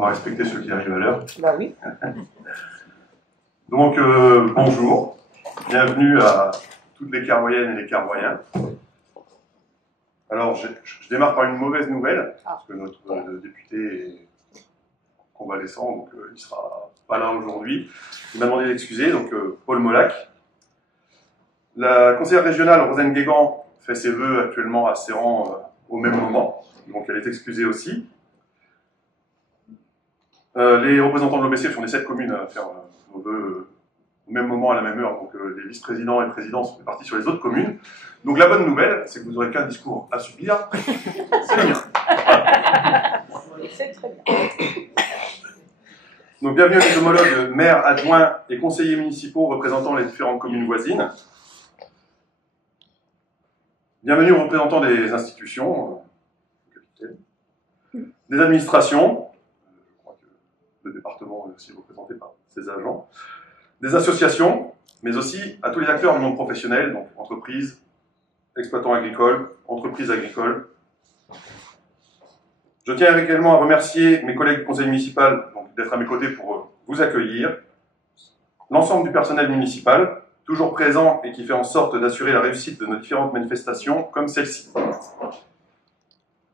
va respecter ceux qui arrivent à l'heure. Bah oui. Donc, bonjour. Bienvenue à toutes les Carvoyennes et les Carvoyens. Alors, je démarre par une mauvaise nouvelle, parce que notre député est convalescent, donc il ne sera pas là aujourd'hui. Il m'a demandé d'excuser, donc Paul Molac. La conseillère régionale, Rosane Guégan, fait ses vœux actuellement à Serran au même moment, donc elle est excusée aussi. Les représentants de l'OBC sont les 7 communes à faire nos vœux au même moment, à la même heure, donc les vice-présidents et présidents sont répartis sur les autres communes. Donc la bonne nouvelle, c'est que vous n'aurez qu'un discours à subir, c'est le mien. C'est très bien. Donc bienvenue à mes homologues maires, adjoints et conseillers municipaux représentant les différentes communes voisines. Bienvenue aux représentants des institutions, des administrations, je crois que le département est aussi représenté par ses agents, des associations, mais aussi à tous les acteurs du monde professionnel, donc entreprises, exploitants agricoles, entreprises agricoles. Je tiens également à remercier mes collègues du conseil municipal d'être à mes côtés pour vous accueillir, l'ensemble du personnel municipal, toujours présent et qui fait en sorte d'assurer la réussite de nos différentes manifestations, comme celle-ci.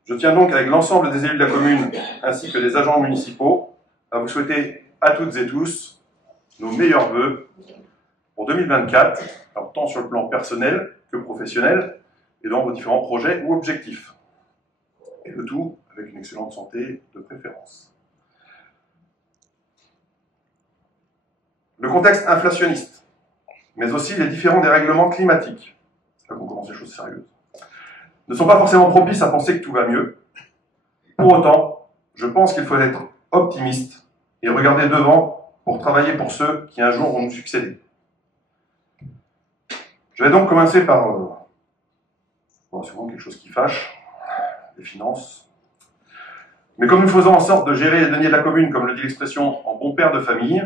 Je tiens donc avec l'ensemble des élus de la commune, ainsi que des agents municipaux, à vous souhaiter à toutes et tous nos meilleurs vœux pour 2024, alors tant sur le plan personnel que professionnel, et dans vos différents projets ou objectifs. Et le tout avec une excellente santé de préférence. Le contexte inflationniste, mais aussi les différents dérèglements climatiques, c'est là qu'on commence les choses sérieuses, ne sont pas forcément propices à penser que tout va mieux. Pour autant, je pense qu'il faut être optimiste et regarder devant pour travailler pour ceux qui un jour vont nous succéder. Je vais donc commencer par sûrement quelque chose qui fâche, les finances. Mais comme nous faisons en sorte de gérer les deniers de la commune, comme le dit l'expression, en bon père de famille,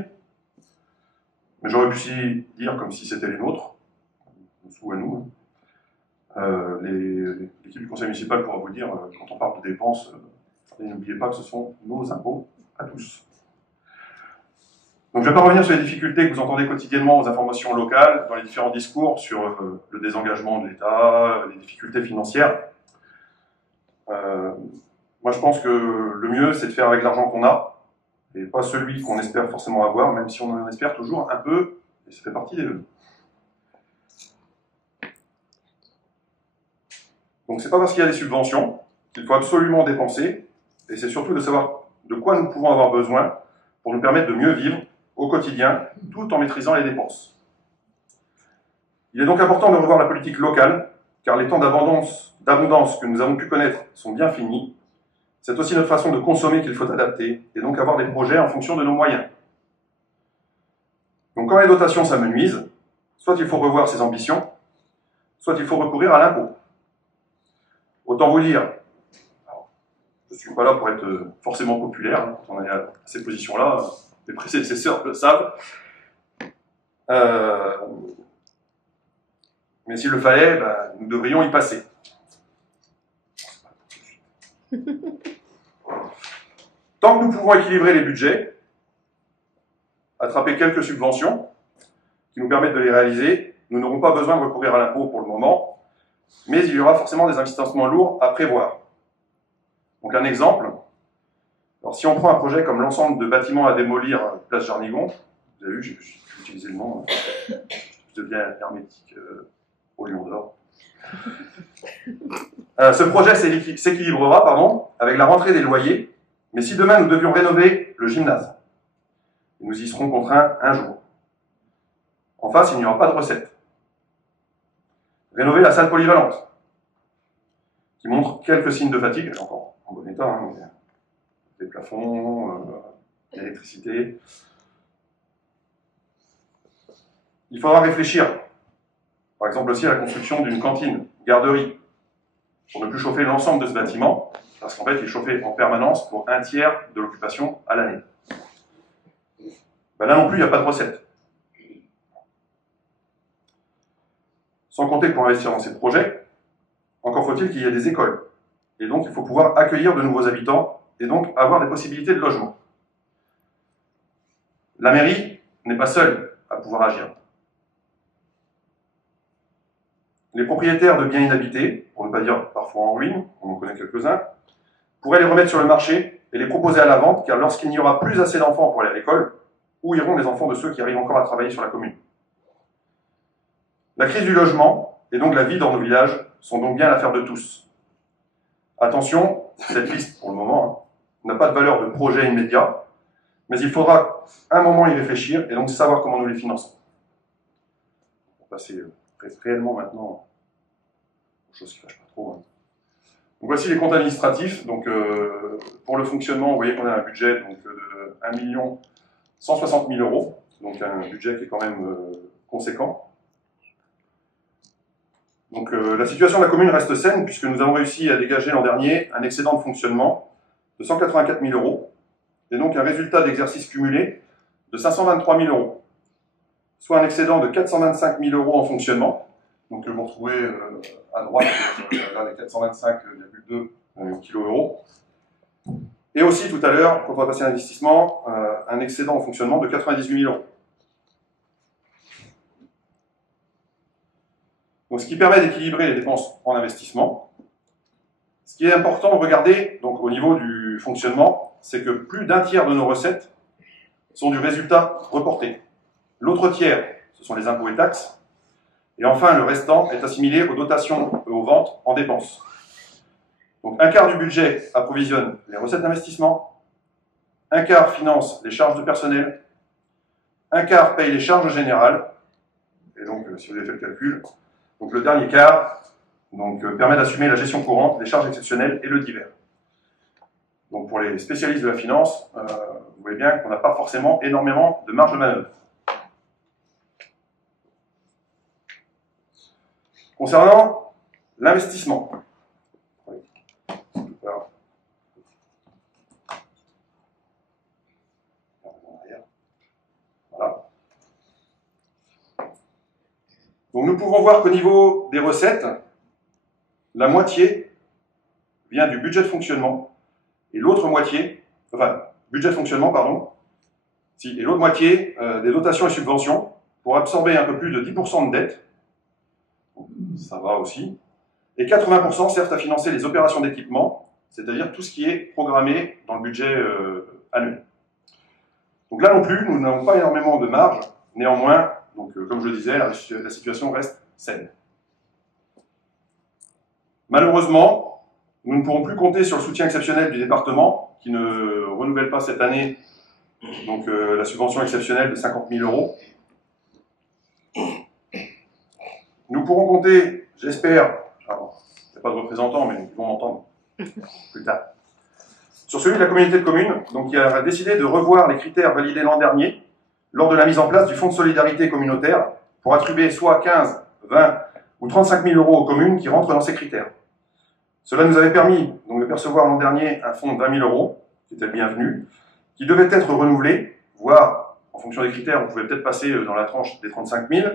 mais j'aurais pu aussi dire comme si c'était les nôtres, sous à nous. L'équipe du conseil municipal pourra vous dire, quand on parle de dépenses, n'oubliez pas que ce sont nos impôts à tous. Donc je ne vais pas revenir sur les difficultés que vous entendez quotidiennement aux informations locales, dans les différents discours sur le désengagement de l'État, les difficultés financières. Moi je pense que le mieux c'est de faire avec l'argent qu'on a, et pas celui qu'on espère forcément avoir, même si on en espère toujours un peu, et ça fait partie des vœux. Donc c'est pas parce qu'il y a des subventions qu'il faut absolument dépenser, et c'est surtout de savoir de quoi nous pouvons avoir besoin pour nous permettre de mieux vivre au quotidien, tout en maîtrisant les dépenses. Il est donc important de revoir la politique locale, car les temps d'abondance que nous avons pu connaître sont bien finis. C'est aussi notre façon de consommer qu'il faut adapter, et donc avoir des projets en fonction de nos moyens. Donc quand les dotations s'amenuisent, soit il faut revoir ses ambitions, soit il faut recourir à l'impôt. Autant vous dire, alors, je ne suis pas là pour être forcément populaire, hein, quand on est à ces positions-là, les prédécesseurs le savent. Mais s'il le fallait, nous devrions y passer. Tant que nous pouvons équilibrer les budgets, attraper quelques subventions qui nous permettent de les réaliser, nous n'aurons pas besoin de recourir à l'impôt pour le moment, mais il y aura forcément des investissements lourds à prévoir. Donc un exemple, alors si on prend un projet comme l'ensemble de bâtiments à démolir place Jarnigon, vous avez vu, j'ai utilisé le nom, je deviens hermétique au Lion d'Or. Ce projet s'équilibrera avec la rentrée des loyers, mais si demain nous devions rénover le gymnase, nous y serons contraints un jour. En face, il n'y aura pas de recette. Rénover la salle polyvalente, qui montre quelques signes de fatigue, elle est encore en bon état, hein, des plafonds, l'électricité. Il faudra réfléchir, par exemple aussi à la construction d'une cantine, garderie, pour ne plus chauffer l'ensemble de ce bâtiment, parce qu'en fait, il est chauffé en permanence pour un tiers de l'occupation à l'année. Là non plus, il n'y a pas de recette. Sans compter que pour investir dans ces projets, encore faut-il qu'il y ait des écoles. Et donc, il faut pouvoir accueillir de nouveaux habitants et donc avoir des possibilités de logement. La mairie n'est pas seule à pouvoir agir. Les propriétaires de biens inhabités, pour ne pas dire parfois en ruine, on en connaît quelques-uns, pourraient les remettre sur le marché et les proposer à la vente, car lorsqu'il n'y aura plus assez d'enfants pour aller à l'école, où iront les enfants de ceux qui arrivent encore à travailler sur la commune? La crise du logement, et donc la vie dans nos villages, sont donc bien l'affaire de tous. Attention, cette liste, pour le moment, n'a pas de valeur de projet immédiat, mais il faudra un moment y réfléchir et donc savoir comment nous les finançons. On va passer réellement maintenant aux choses qui ne fâchent pas trop. Donc voici les comptes administratifs. Donc, pour le fonctionnement, vous voyez qu'on a un budget donc, de 1 160 000 €, donc un budget qui est quand même conséquent. Donc la situation de la commune reste saine puisque nous avons réussi à dégager l'an dernier un excédent de fonctionnement de 184 000 € et donc un résultat d'exercice cumulé de 523 000 €, soit un excédent de 425 000 € en fonctionnement. Donc vous retrouvez à droite là, les 425,2 kg. Et aussi tout à l'heure, quand on va passer à l'investissement, un excédent en fonctionnement de 98 000 €. Donc, ce qui permet d'équilibrer les dépenses en investissement. Ce qui est important de regarder donc, au niveau du fonctionnement, c'est que plus d'un tiers de nos recettes sont du résultat reporté. L'autre tiers, ce sont les impôts et taxes. Et enfin, le restant est assimilé aux dotations et aux ventes en dépenses. Donc, un quart du budget approvisionne les recettes d'investissement, un quart finance les charges de personnel, un quart paye les charges générales, et donc, si vous avez fait le calcul, donc le dernier quart donc, permet d'assumer la gestion courante, les charges exceptionnelles et le divers. Donc pour les spécialistes de la finance, vous voyez bien qu'on n'a pas forcément énormément de marge de manœuvre. Concernant l'investissement, voilà. Donc nous pouvons voir qu'au niveau des recettes, la moitié vient du budget de fonctionnement et l'autre moitié, enfin, budget de fonctionnement, pardon, et l'autre moitié des dotations et subventions pour absorber un peu plus de 10% de dette, ça va aussi, et 80% servent à financer les opérations d'équipement, c'est-à-dire tout ce qui est programmé dans le budget annuel. Donc là non plus, nous n'avons pas énormément de marge, néanmoins, donc, comme je le disais, la situation reste saine. Malheureusement, nous ne pourrons plus compter sur le soutien exceptionnel du département, qui ne renouvelle pas cette année donc, la subvention exceptionnelle de 50 000 €. Nous pourrons compter, j'espère, il n'y a pas de représentants, mais ils vont m'entendre plus tard, sur celui de la communauté de communes, donc, qui a décidé de revoir les critères validés l'an dernier lors de la mise en place du Fonds de solidarité communautaire pour attribuer soit 15, 20 ou 35 000 € aux communes qui rentrent dans ces critères. Cela nous avait permis donc, de percevoir l'an dernier un fonds de 20 000 €, qui était le bienvenu, qui devait être renouvelé, voire, en fonction des critères, vous pouvez peut-être passer dans la tranche des 35 000.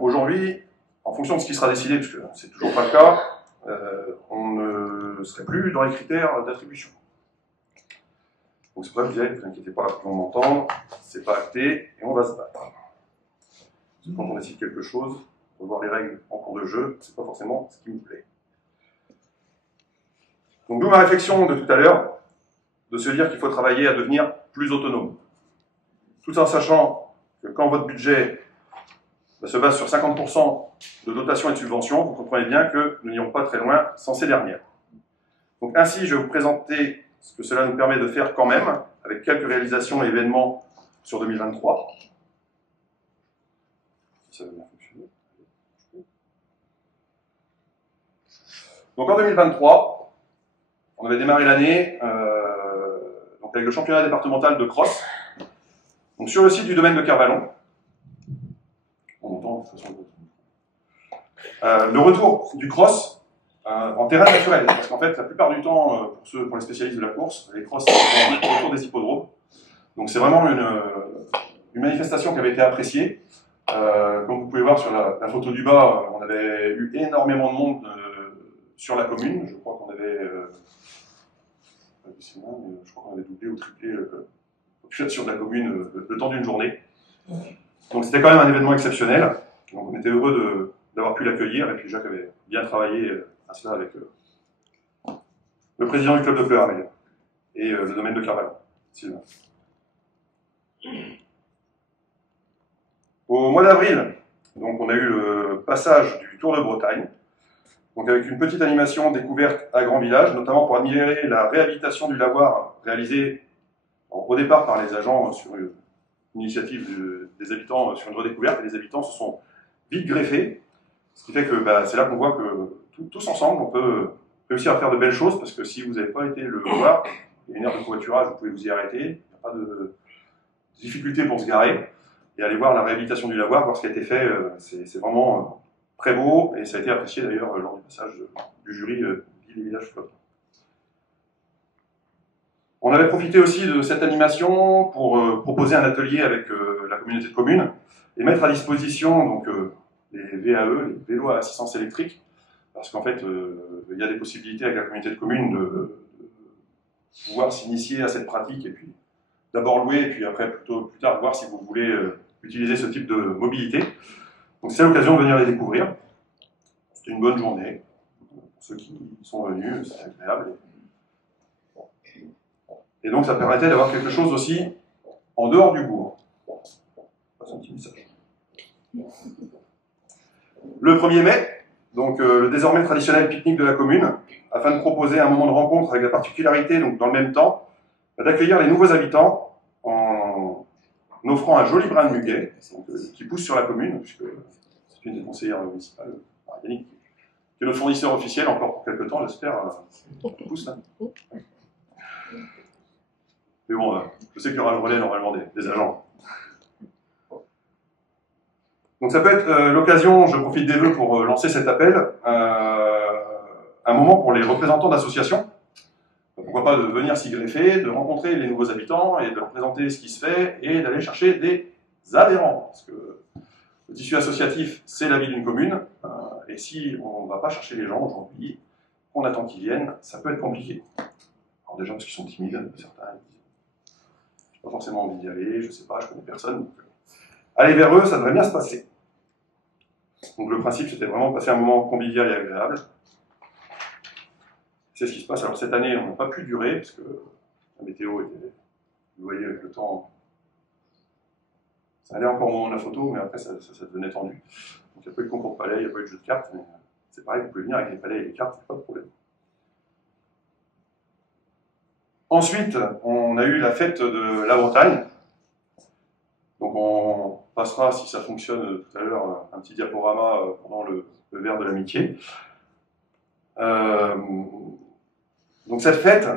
Aujourd'hui, en fonction de ce qui sera décidé, puisque c'est toujours pas le cas, on ne serait plus dans les critères d'attribution. Donc c'est pour ça que je disais, ne vous inquiétez pas, on m'entend, c'est pas acté, et on va se battre. Quand on décide quelque chose, revoir les règles en cours de jeu, c'est pas forcément ce qui me plaît. Donc d'où ma réflexion de tout à l'heure, de se dire qu'il faut travailler à devenir plus autonome. Tout en sachant que quand votre budget se base sur 50% de dotations et de subventions, vous comprenez bien que nous n'irons pas très loin sans ces dernières. Donc ainsi, je vais vous présenter ce que cela nous permet de faire quand même, avec quelques réalisations et événements sur 2023. Ça va bien fonctionner. Donc en 2023, on avait démarré l'année donc avec le championnat départemental de cross, donc sur le site du domaine de Kervallon. On entend de toute façon. Le retour du cross en terrain naturel, parce qu'en fait, la plupart du temps, pour les spécialistes de la course, les crosses sont autour des hippodromes. Donc c'est vraiment une manifestation qui avait été appréciée. Comme vous pouvez voir sur la photo du bas, on avait eu énormément de monde sur la commune. Je crois qu'on avait doublé ou triplé population de la commune le temps d'une journée. Donc c'était quand même un événement exceptionnel. Donc on était heureux d'avoir pu l'accueillir, et puis Jacques avait bien travaillé à cela avec le président du club de Pleuramel et le domaine de Carvalho, Sylvain. Au mois d'avril, donc on a eu le passage du Tour de Bretagne, donc avec une petite animation découverte à Grand Village, notamment pour admirer la réhabilitation du lavoir réalisée au départ par les agents sur une initiative des habitants sur une redécouverte, et les habitants se sont vite greffés, ce qui fait que c'est là qu'on voit que tous ensemble on peut réussir à faire de belles choses, parce que si vous n'avez pas été le voir, il y a une aire de covoiturage, vous pouvez vous y arrêter, il n'y a pas de difficulté pour se garer, et aller voir la réhabilitation du lavoir, voir ce qui a été fait, c'est vraiment très beau, et ça a été apprécié d'ailleurs lors du passage du jury Ville et Village Flotte. On avait profité aussi de cette animation pour proposer un atelier avec la communauté de communes et mettre à disposition donc, les VAE, les vélos à assistance électrique, parce qu'en fait, il y a des possibilités avec la communauté de communes de pouvoir s'initier à cette pratique, et puis d'abord louer, et puis après, plus tard, voir si vous voulez utiliser ce type de mobilité. Donc c'est l'occasion de venir les découvrir. C'était une bonne journée. Pour ceux qui sont venus, c'est agréable. Et donc ça permettait d'avoir quelque chose aussi en dehors du bourg. Je passe un petit message. Le 1er mai, donc le désormais traditionnel pique-nique de la commune, afin de proposer un moment de rencontre avec la particularité, donc dans le même temps, d'accueillir les nouveaux habitants en offrant un joli brin de muguet qui pousse sur la commune, puisque c'est une des conseillères municipales, Yannick, qui est notre fournisseur officiel encore pour quelques temps, j'espère, pousse là. Mais bon, je sais qu'il y aura le relais normalement des agents. Donc ça peut être l'occasion, je profite des vœux pour lancer cet appel, un moment pour les représentants d'associations. Pourquoi pas de venir s'y greffer, de rencontrer les nouveaux habitants et de leur présenter ce qui se fait et d'aller chercher des adhérents. Parce que le tissu associatif, c'est la vie d'une commune. Et si on ne va pas chercher les gens aujourd'hui, qu'on attend qu'ils viennent, ça peut être compliqué. Alors déjà parce qu'ils sont timides, certains disent « j'ai pas forcément envie d'y aller, je sais pas, je connais personne ». Donc, aller vers eux, ça devrait bien se passer. Donc le principe, c'était vraiment de passer un moment convivial et agréable. C'est ce qui se passe. Alors cette année, on n'a pas pu durer, parce que la météo était, vous voyez, avec le temps, ça allait encore au moment de la photo, mais après ça devenait tendu. Donc il n'y a pas eu de concours de palais, il n'y a pas eu de jeu de cartes, mais c'est pareil, vous pouvez venir avec les palais et les cartes, pas de problème. Ensuite, on a eu la fête de la Bretagne. Donc on passera, si ça fonctionne tout à l'heure, un petit diaporama pendant le verre de l'amitié. Donc cette fête,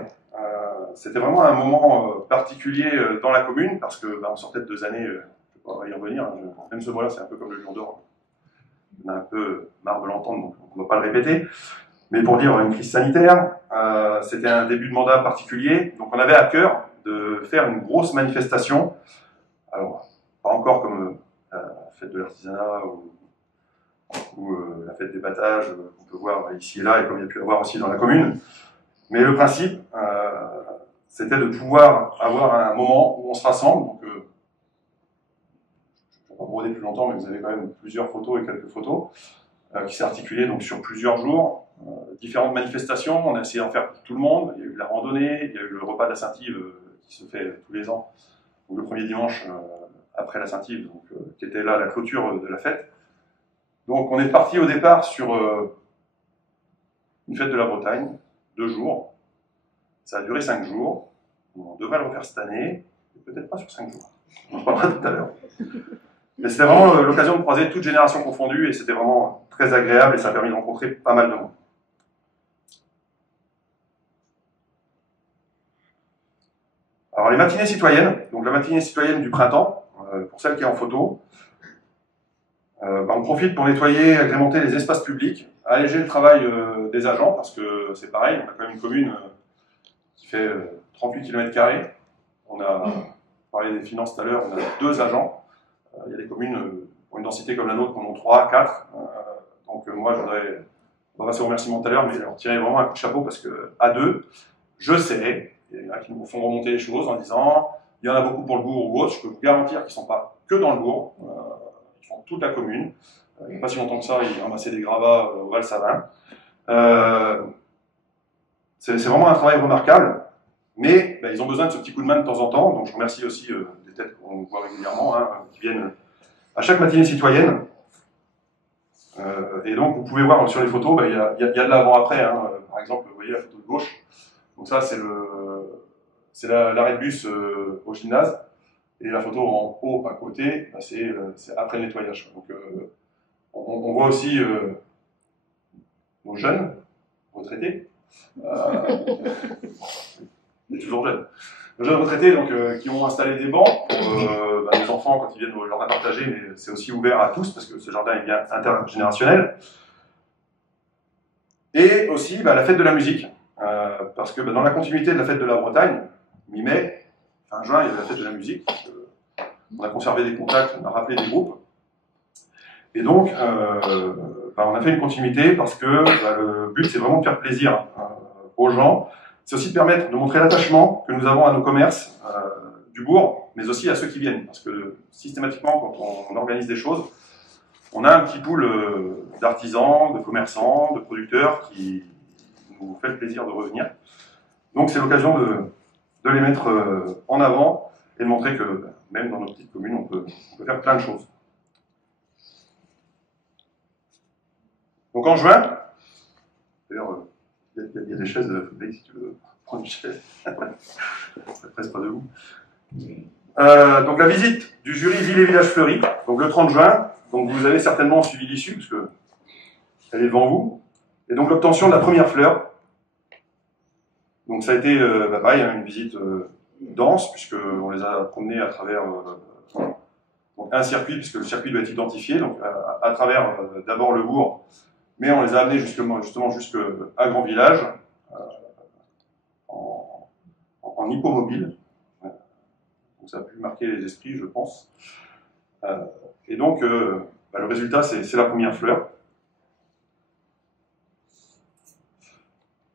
c'était vraiment un moment particulier dans la commune, parce que on sortait de 2 années, je ne vais pas y revenir, même ce mois-là c'est un peu comme le Lion d'Or. On a un peu marre de l'entendre, donc on ne va pas le répéter. Mais pour dire une crise sanitaire, c'était un début de mandat particulier, donc on avait à cœur de faire une grosse manifestation. Alors, pas encore comme la fête de l'artisanat ou la fête des battages qu'on peut voir ici et là, et comme il y a pu avoir aussi dans la commune. Mais le principe, c'était de pouvoir avoir un moment où on se rassemble. Donc, je ne vais pas broder plus longtemps, mais vous avez quand même plusieurs photos et quelques photos qui s'est articulé donc sur plusieurs jours. Différentes manifestations, on a essayé d'en faire pour tout le monde. Il y a eu la randonnée, il y a eu le repas de la Saint-Yves qui se fait tous les ans, donc le premier dimanche après la Saint-Yves, qui était là la clôture de la fête. Donc on est parti au départ sur une fête de la Bretagne, 2 jours. Ça a duré 5 jours. On devrait le refaire cette année, peut-être pas sur 5 jours. On en parlera tout à l'heure. Mais c'était vraiment l'occasion de croiser toutes générations confondues, et c'était vraiment très agréable, et ça a permis de rencontrer pas mal de monde. Alors les matinées citoyennes, donc la matinée citoyenne du printemps, pour celle qui est en photo, on profite pour nettoyer, agrémenter les espaces publics, alléger le travail des agents, parce que c'est pareil, on a quand même une commune qui fait 38 km². On a parlé des finances tout à l'heure, on a 2 agents. Il y a des communes pour une densité comme la nôtre qui en ont 3, 4. Donc moi, on va passer au remerciement tout à l'heure, mais leur tirer vraiment un coup de chapeau, parce qu'à 2, je sais, il y en a qui nous font remonter les choses en disant Il y en a beaucoup pour le bourg ou autre. Je peux vous garantir qu'ils ne sont pas que dans le bourg. Ils font toute la commune. Il n'y a pas si longtemps que ça, ils ramassaient des gravats au Val-Savin. C'est vraiment un travail remarquable. Mais ils ont besoin de ce petit coup de main de temps en temps. Donc je remercie aussi des têtes qu'on voit régulièrement, hein, qui viennent à chaque matinée citoyenne. Et donc vous pouvez voir sur les photos, il y a de l'avant-après. Hein. Par exemple, vous voyez la photo de gauche. Donc ça, c'est l'arrêt de bus au gymnase. Et la photo en haut à côté, c'est après le nettoyage. Donc on voit aussi nos jeunes retraités. Mais toujours jeunes. Nos jeunes retraités donc, qui ont installé des bancs pour les enfants quand ils viennent au jardin partagé, mais c'est aussi ouvert à tous parce que ce jardin est bien intergénérationnel. Et aussi la fête de la musique, parce que dans la continuité de la fête de la Bretagne, mi-mai, fin juin, il y avait la fête de la musique. On a conservé des contacts, on a rappelé des groupes. Et donc, on a fait une continuité parce que le but, c'est vraiment de faire plaisir aux gens. C'est aussi de permettre de montrer l'attachement que nous avons à nos commerces du bourg, mais aussi à ceux qui viennent. Parce que systématiquement, quand on organise des choses, on a un petit pool d'artisans, de commerçants, de producteurs qui nous fait le plaisir de revenir. Donc c'est l'occasion de les mettre en avant et de montrer que même dans nos petites communes, on peut faire plein de choses. Donc en juin, d'ailleurs, il y a des chaises, si tu veux prendre une chaise, c'est presque pas debout. Donc la visite du jury Ville et Village Fleuris, donc le 30 juin, donc vous avez certainement suivi l'issue, parce que elle est devant vous, et donc l'obtention de la première fleur. Donc ça a été pareil, une visite dense, puisqu'on les a promenés à travers donc un circuit, puisque le circuit doit être identifié, donc à travers d'abord le bourg, mais on les a amenés justement jusqu'à Grand Village, en hippomobile. Donc ça a pu marquer les esprits, je pense. Et donc, le résultat, c'est la première fleur.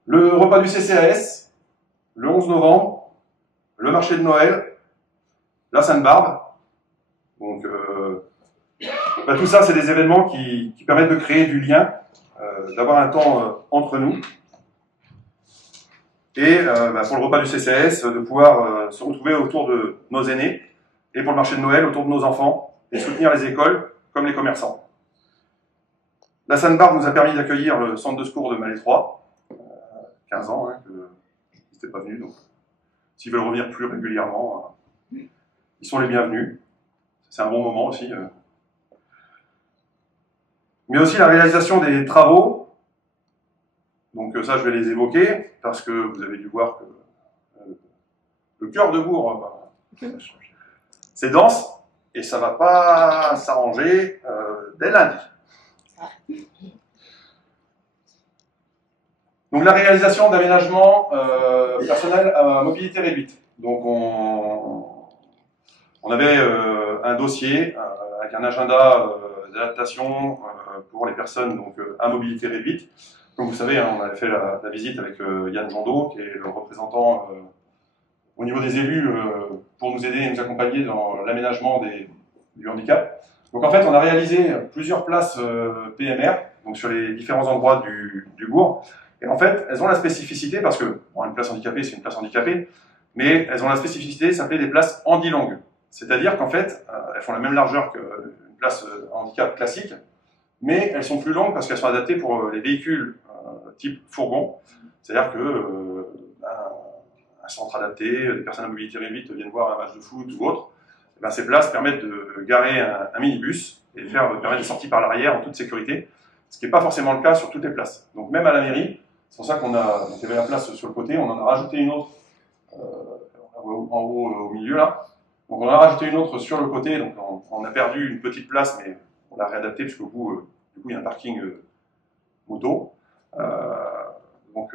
Le repas du CCAS, le 11 novembre, le marché de Noël, la Sainte-Barbe. Donc, tout ça, c'est des événements qui permettent de créer du lien, d'avoir un temps entre nous. Et pour le repas du CCAS, de pouvoir se retrouver autour de nos aînés, et pour le marché de Noël, autour de nos enfants, et soutenir les écoles comme les commerçants. La Sainte-Barbe nous a permis d'accueillir le centre de secours de Malétroit, 15 ans, hein, que je n'étais pas venu, donc s'ils veulent revenir plus régulièrement, ils sont les bienvenus. C'est un bon moment aussi. Mais aussi la réalisation des travaux. Donc ça, je vais les évoquer, parce que vous avez dû voir que le cœur de bourg, c'est dense, et ça ne va pas s'arranger dès lundi. Donc la réalisation d'aménagements personnels à mobilité réduite. Donc on avait un dossier avec un agenda d'adaptation pour les personnes donc, à mobilité réduite. Comme vous savez, on avait fait la visite avec Yann Jondot, qui est le représentant au niveau des élus pour nous aider et nous accompagner dans l'aménagement du handicap. Donc en fait, on a réalisé plusieurs places PMR, donc sur les différents endroits du bourg. Et en fait, elles ont la spécificité, parce que une place handicapée, c'est une place handicapée, mais elles ont la spécificité de s'appeler des places handi-longues. C'est-à-dire qu'en fait, elles font la même largeur qu'une place handicap classique, mais elles sont plus longues parce qu'elles sont adaptées pour les véhicules type fourgon. C'est-à-dire que un centre adapté, des personnes à mobilité réduite viennent voir un match de foot ou autre, et ces places permettent de garer un minibus et permettre des sorties par l'arrière en toute sécurité, ce qui n'est pas forcément le cas sur toutes les places. Donc même à la mairie, c'est pour ça qu'il y avait la place sur le côté, on en a rajouté une autre en haut au milieu là. Donc on en a rajouté une autre sur le côté, donc on a perdu une petite place, mais on l'a réadaptée puisqu'au bout, du coup il y a un parking moto. Donc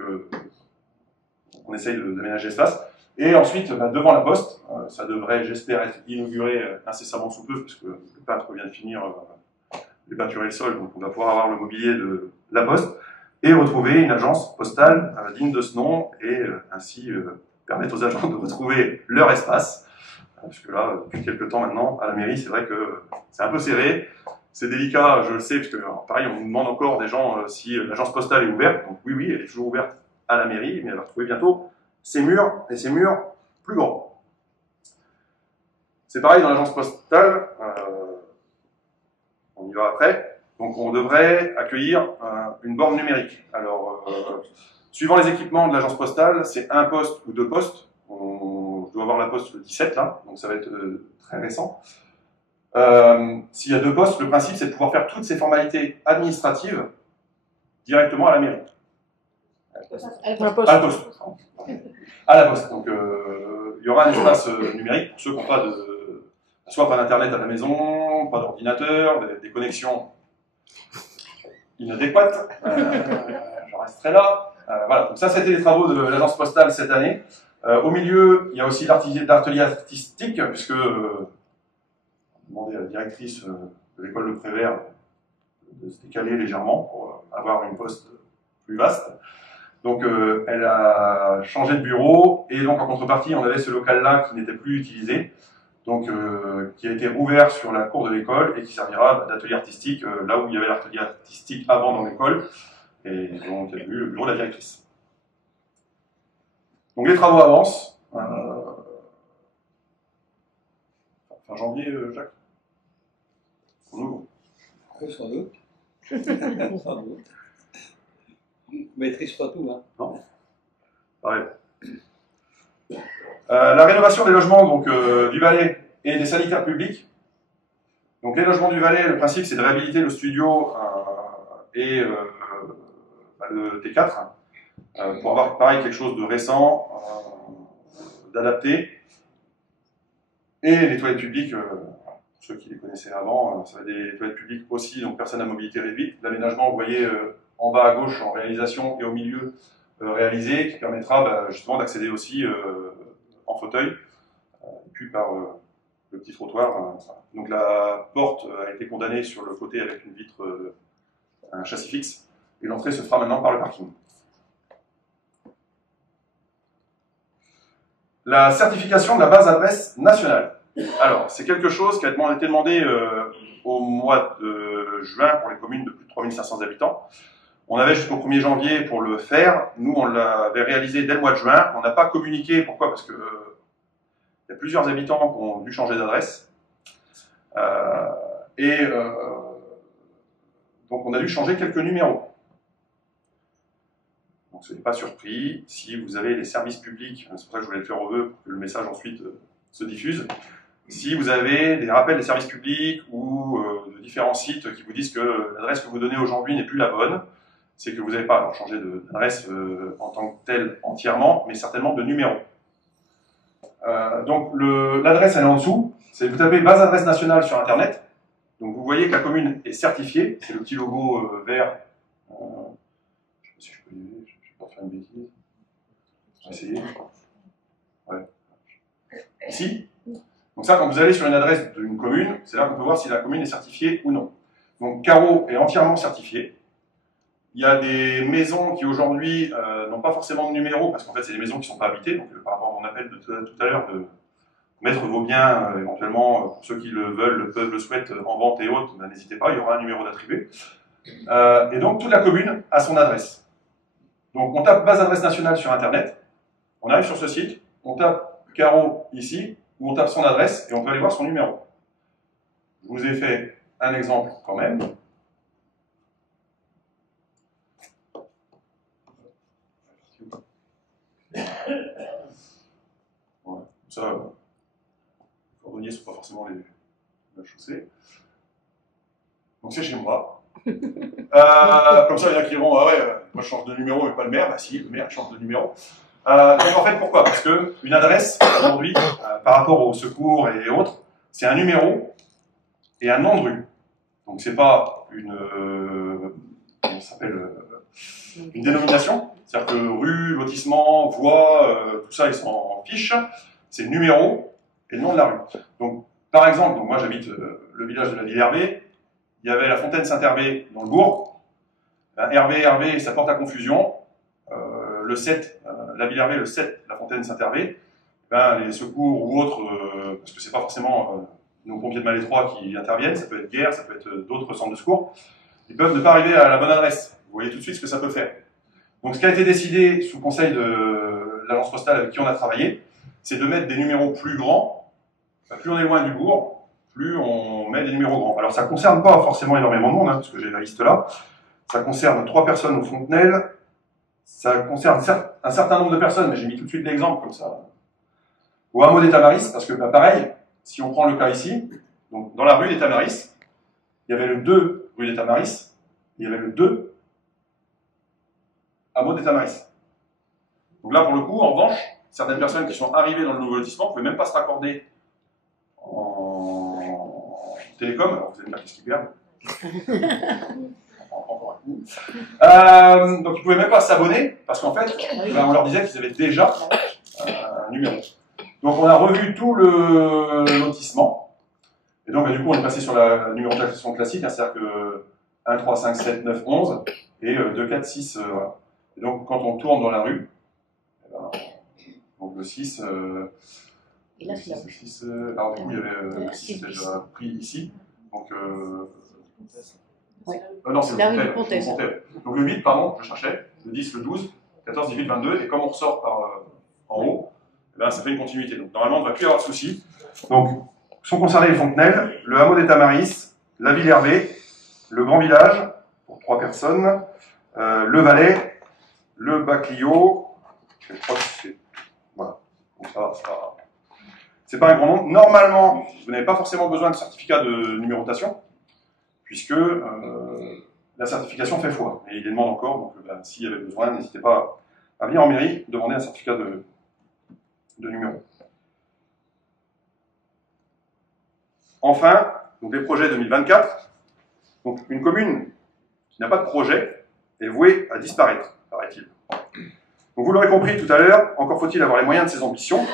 on essaye d'aménager l'espace. Et ensuite, devant la poste, ça devrait, j'espère, être inauguré incessamment sous peu, puisque le peintre vient de finir de peinturer le sol, donc on va pouvoir avoir le mobilier de la poste, et retrouver une agence postale digne de ce nom, et ainsi permettre aux agents de retrouver leur espace, Parce que là, depuis quelques temps maintenant, à la mairie, c'est vrai que c'est un peu serré. C'est délicat, je le sais, parce que pareil, on nous demande encore des gens si l'agence postale est ouverte. Donc oui, oui, elle est toujours ouverte à la mairie, mais elle va retrouver bientôt ses murs, et ses murs plus grands. C'est pareil dans l'agence postale, on y va après. Donc on devrait accueillir une borne numérique. Alors, suivant les équipements de l'agence postale, c'est un poste ou deux postes. On doit avoir la poste le 17 là, donc ça va être très récent. S'il y a deux postes, le principe c'est de pouvoir faire toutes ces formalités administratives directement à la mairie. À la poste. À la poste. Donc il y aura un espace numérique pour ceux qui n'ont pas soit pas d'internet à la maison, pas d'ordinateur, des connexions inadéquates. J'en resterai là. Voilà. Donc ça c'était les travaux de l'agence postale cette année. Au milieu, il y a aussi l'atelier artistique, puisque demander à la directrice de l'école de Prévert de se décaler légèrement pour avoir une poste plus vaste. Donc elle a changé de bureau et donc en contrepartie on avait ce local-là qui n'était plus utilisé, donc qui a été rouvert sur la cour de l'école et qui servira d'atelier artistique là où il y avait l'atelier artistique avant dans l'école, et donc il y a eu le bureau de la directrice. Donc les travaux avancent. Fin janvier, Jacques? Pour nous. Oui, sans doute. Sans doute. On ne maîtrise pas tout, hein. Non. Pareil. La rénovation des logements donc, du Valais et des sanitaires publics. Donc les logements du Valais, le principe c'est de réhabiliter le studio et le T4 pour avoir pareil quelque chose de récent, d'adapté. Et les toilettes publiques, pour ceux qui les connaissaient avant, ça va être des toilettes publiques aussi, donc personnes à mobilité réduite. L'aménagement, vous voyez en bas à gauche en réalisation et au milieu réalisé, qui permettra justement d'accéder aussi en fauteuil, puis par le petit trottoir. Donc la porte a été condamnée sur le côté avec une vitre, un châssis fixe, et l'entrée se fera maintenant par le parking. La certification de la base adresse nationale. Alors, c'est quelque chose qui a été demandé au mois de juin pour les communes de plus de 3500 habitants. On avait jusqu'au 1er janvier pour le faire. Nous, on l'avait réalisé dès le mois de juin. On n'a pas communiqué. Pourquoi? Parce que il y a plusieurs habitants qui ont dû changer d'adresse. Donc, on a dû changer quelques numéros. Donc, ce n'est pas surpris. Si vous avez les services publics, c'est pour ça que je voulais le faire au vœu, pour que le message ensuite se diffuse. Si vous avez des rappels des services publics ou de différents sites qui vous disent que l'adresse que vous donnez aujourd'hui n'est plus la bonne, c'est que vous n'avez pas changé d'adresse en tant que telle entièrement, mais certainement de numéro. Donc l'adresse elle est en dessous, vous tapez base adresse nationale sur internet, donc vous voyez que la commune est certifiée, c'est le petit logo vert. Je ne sais pas si je peux y aller, je ne vais pas faire une bêtise. Je vais essayer. Ouais. Ici. Donc ça, quand vous allez sur une adresse d'une commune, c'est là qu'on peut voir si la commune est certifiée ou non. Donc Carreau est entièrement certifié. Il y a des maisons qui aujourd'hui n'ont pas forcément de numéro, parce qu'en fait c'est des maisons qui ne sont pas habitées, donc par rapport à mon appel de tout à l'heure de mettre vos biens éventuellement, pour ceux qui le veulent, le souhaitent, en vente et autres, n'hésitez pas, il y aura un numéro d'attribué. Et donc toute la commune a son adresse. Donc on tape base adresse nationale sur internet, on arrive sur ce site, on tape Carreau ici, où on tape son adresse et on peut aller voir son numéro. Je vous ai fait un exemple quand même. Voilà. Ça, les cordonniers ne sont pas forcément la chaussée. Donc c'est chez moi. Comme ça, il y en a qui diront, ah ouais, moi je change de numéro, mais pas le maire. Bah si, le maire change de numéro. Donc en fait, pourquoi? Parce qu'une adresse, aujourd'hui, par rapport au secours et autres, c'est un numéro et un nom de rue. Donc c'est pas une, comment ça s'appelle, une dénomination. C'est-à-dire que rue, lotissement, voie, tout ça, ils s'en fichent. C'est le numéro et le nom de la rue. Donc, par exemple, donc moi j'habite le village de la Ville-Hervé, il y avait la fontaine Saint-Hervé dans le bourg. Hervé, ça porte à confusion. Le 7, la Ville-Hervé, le 7, la fontaine Saint-Hervé, les secours ou autres parce que c'est pas forcément nos pompiers de Malétroit qui interviennent, ça peut être Guerre, ça peut être d'autres centres de secours, ils peuvent ne pas arriver à la bonne adresse. Vous voyez tout de suite ce que ça peut faire. Donc ce qui a été décidé sous conseil de l'agence postale avec qui on a travaillé, c'est de mettre des numéros plus grands. Plus on est loin du bourg, plus on met des numéros grands. Alors ça ne concerne pas forcément énormément de monde, hein, parce que j'ai la liste là. Ça concerne 3 personnes au Fontenelle. Ça concerne un certain nombre de personnes, mais j'ai mis tout de suite l'exemple comme ça. Au hameau des Tamaris, parce que bah, pareil, si on prend le cas ici, donc dans la rue des Tamaris, il y avait le 2 rue des Tamaris, il y avait le 2 hameau des Tamaris. Donc là, pour le coup, en revanche, certaines personnes qui sont arrivées dans le nouveau lotissement ne pouvaient même pas se raccorder en télécom. Alors vous allez me dire qu'est-ce qu'ils perdent. Encore un coup. Donc ils ne pouvaient même pas s'abonner parce qu'en fait, ben, on leur disait qu'ils avaient déjà un numéro. Donc on a revu tout le lotissement. Et donc ben, du coup, on est passé sur la numérotation classique, hein, c'est-à-dire que 1, 3, 5, 7, 9, 11 et 2, 4, 6. Voilà. Et donc quand on tourne dans la rue, ben, donc le 6, Et là, c'est la 6 alors du coup, il y avait le 6 déjà pris ici. Donc, ouais. non, c'est la le rue du Comtel. Comtel. Donc le 8, pardon, je cherchais, le 10, le 12, 14, 18, 22, et comme on ressort par en haut, eh ben, ça fait une continuité. Donc normalement, on ne va plus avoir de soucis. Donc, sont concernés les Fontenelles, le hameau des Tamaris, la ville Hervé, le Grand Village, pour 3 personnes, le Valais, le Baclio, je crois que c'est... Voilà. Donc ça, c'est pas un grand nombre. Normalement, vous n'avez pas forcément besoin de certificat de numérotation, puisque la certification fait foi. Et il les demande encore, donc ben, s'il y avait besoin, n'hésitez pas à venir en mairie demander un certificat de numéro. Enfin, donc les projets 2024. Donc une commune qui n'a pas de projet est vouée à disparaître, paraît-il. Donc vous l'aurez compris tout à l'heure, encore faut-il avoir les moyens de ses ambitions.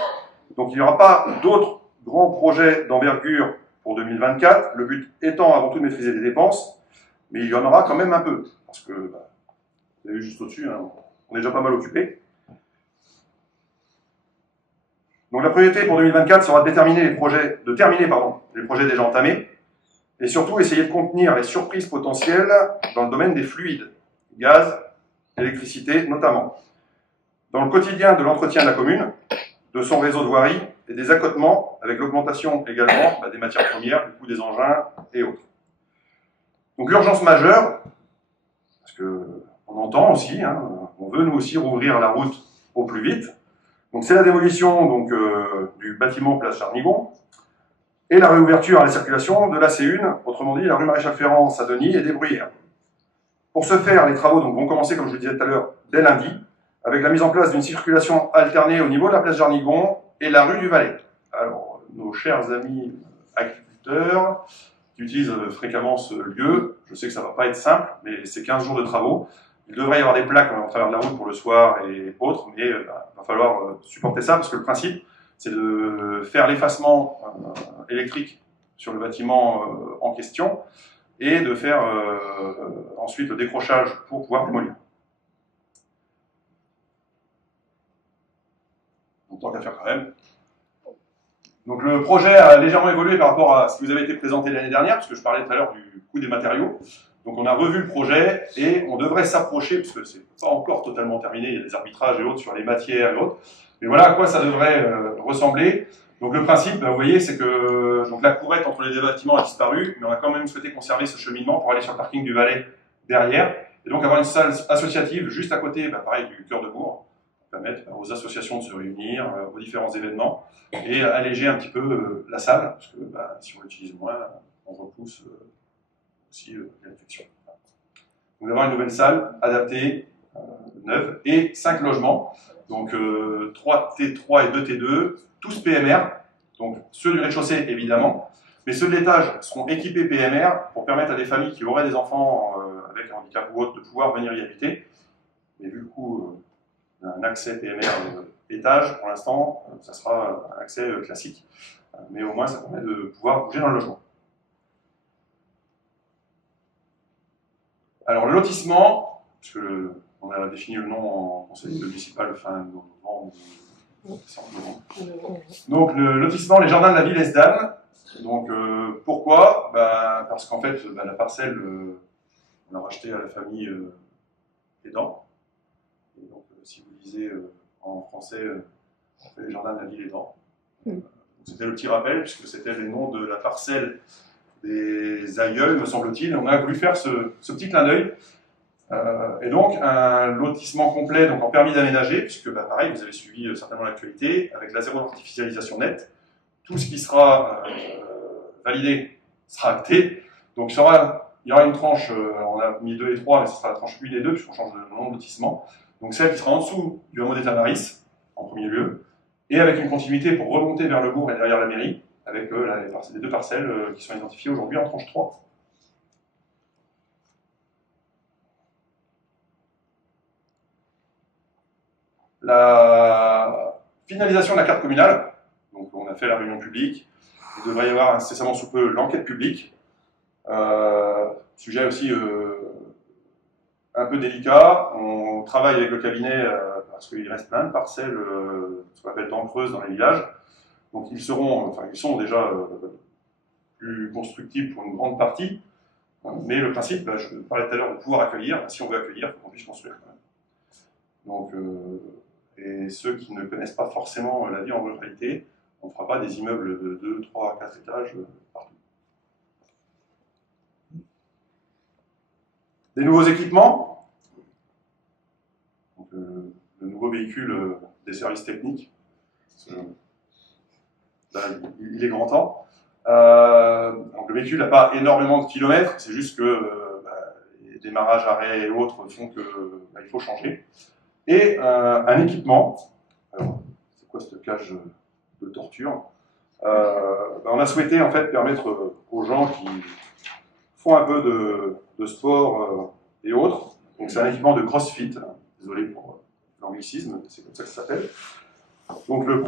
Donc il n'y aura pas d'autres grands projets d'envergure pour 2024, le but étant avant tout de maîtriser les dépenses, mais il y en aura quand même un peu, parce que, bah, vous avez vu juste au-dessus, hein, on est déjà pas mal occupé. Donc la priorité pour 2024 sera de terminer les projets déjà entamés, et surtout essayer de contenir les surprises potentielles dans le domaine des fluides, gaz, électricité notamment. Dans le quotidien de l'entretien de la commune, de son réseau de voirie et des accotements avec l'augmentation également des matières premières, du coût des engins et autres. Donc l'urgence majeure, parce qu'on entend aussi, hein, on veut nous aussi rouvrir la route au plus vite. Donc c'est la démolition donc, du bâtiment place Jarnigon et la réouverture à la circulation de la C1, autrement dit la rue Maréchal-Ferrand, Saint-Denis et des Bruyères. Pour ce faire, les travaux donc, vont commencer, comme je le disais tout à l'heure, dès lundi, avec la mise en place d'une circulation alternée au niveau de la place Jarnigon et la rue du Valais. Alors, nos chers amis agriculteurs qui utilisent fréquemment ce lieu, je sais que ça ne va pas être simple, mais c'est 15 jours de travaux. Il devrait y avoir des plaques en travers de la route pour le soir et autres, mais il va falloir supporter ça parce que le principe, c'est de faire l'effacement électrique sur le bâtiment en question et de faire ensuite le décrochage pour pouvoir démolir. Donc, tant qu'à faire quand même. Donc le projet a légèrement évolué par rapport à ce qui vous avait été présenté l'année dernière, parce que je parlais tout à l'heure du coût des matériaux. Donc on a revu le projet et on devrait s'approcher, parce que c'est pas encore totalement terminé, il y a des arbitrages et autres sur les matières et autres. Mais voilà à quoi ça devrait ressembler. Donc le principe, vous voyez, c'est que donc, la courette entre les deux bâtiments a disparu, mais on a quand même souhaité conserver ce cheminement pour aller sur le parking du Valais derrière, et donc avoir une salle associative juste à côté, pareil, du cœur de bourg, pour permettre aux associations de se réunir, aux différents événements, et alléger un petit peu la salle, parce que si on l'utilise moins, on repousse aussi l'infection. Donc d'avoir une nouvelle salle adaptée, neuve, et 5 logements, donc 3 T3 et 2 T2, tous PMR, donc ceux du rez-de-chaussée évidemment, mais ceux de l'étage seront équipés PMR pour permettre à des familles qui auraient des enfants avec un handicap ou autre de pouvoir venir y habiter. Mais vu le coup d'un accès PMR étage, pour l'instant, ça sera un accès classique, mais au moins ça permet de pouvoir bouger dans le logement. Alors le lotissement, parce que on a défini le nom en conseil municipal fin novembre, Donc le lotissement Les Jardins de la Ville Esdanne. Donc pourquoi? Parce qu'en fait la parcelle on l'a rachetée à la famille Aidant. Et donc si vous lisez en français Les Jardins de la Ville Aidant. C'était le petit rappel puisque c'était les noms de la parcelle des aïeuls, me semble-t-il. On a voulu faire ce petit clin d'œil. Et donc, un lotissement complet donc en permis d'aménager, puisque pareil, vous avez suivi certainement l'actualité, avec la zéro artificialisation nette. Tout ce qui sera validé sera acté. Donc, il y aura une tranche, on a mis 2 et 3, mais ce sera la tranche 1 et 2, puisqu'on change de nom de lotissement. Donc, celle qui sera en dessous du hameau des Tamaris, en premier lieu, et avec une continuité pour remonter vers le bourg et derrière la mairie, avec les 2 parcelles qui sont identifiées aujourd'hui en tranche 3. La finalisation de la carte communale, donc on a fait la réunion publique, il devrait y avoir incessamment sous peu l'enquête publique, sujet aussi un peu délicat, on travaille avec le cabinet parce qu'il reste plein de parcelles, ce qu'on appelle dents creuses dans les villages, donc ils sont déjà plus constructibles pour une grande partie, mais le principe, je parlais tout à l'heure de pouvoir accueillir, si on veut accueillir, il faut qu'on puisse construire quand même. Donc, et ceux qui ne connaissent pas forcément la vie en ruralité, on ne fera pas des immeubles de 2, 3, 4 étages partout. Des nouveaux équipements, donc, le nouveau véhicule des services techniques, là, il est grand temps. Donc le véhicule n'a pas énormément de kilomètres, c'est juste que les démarrages, arrêts et autres font qu'il faut changer. Et un équipement, c'est quoi cette cage de torture? On a souhaité en fait permettre aux gens qui font un peu de sport et autres, donc c'est un équipement de CrossFit, désolé pour l'anglicisme, c'est comme ça que ça s'appelle. Donc le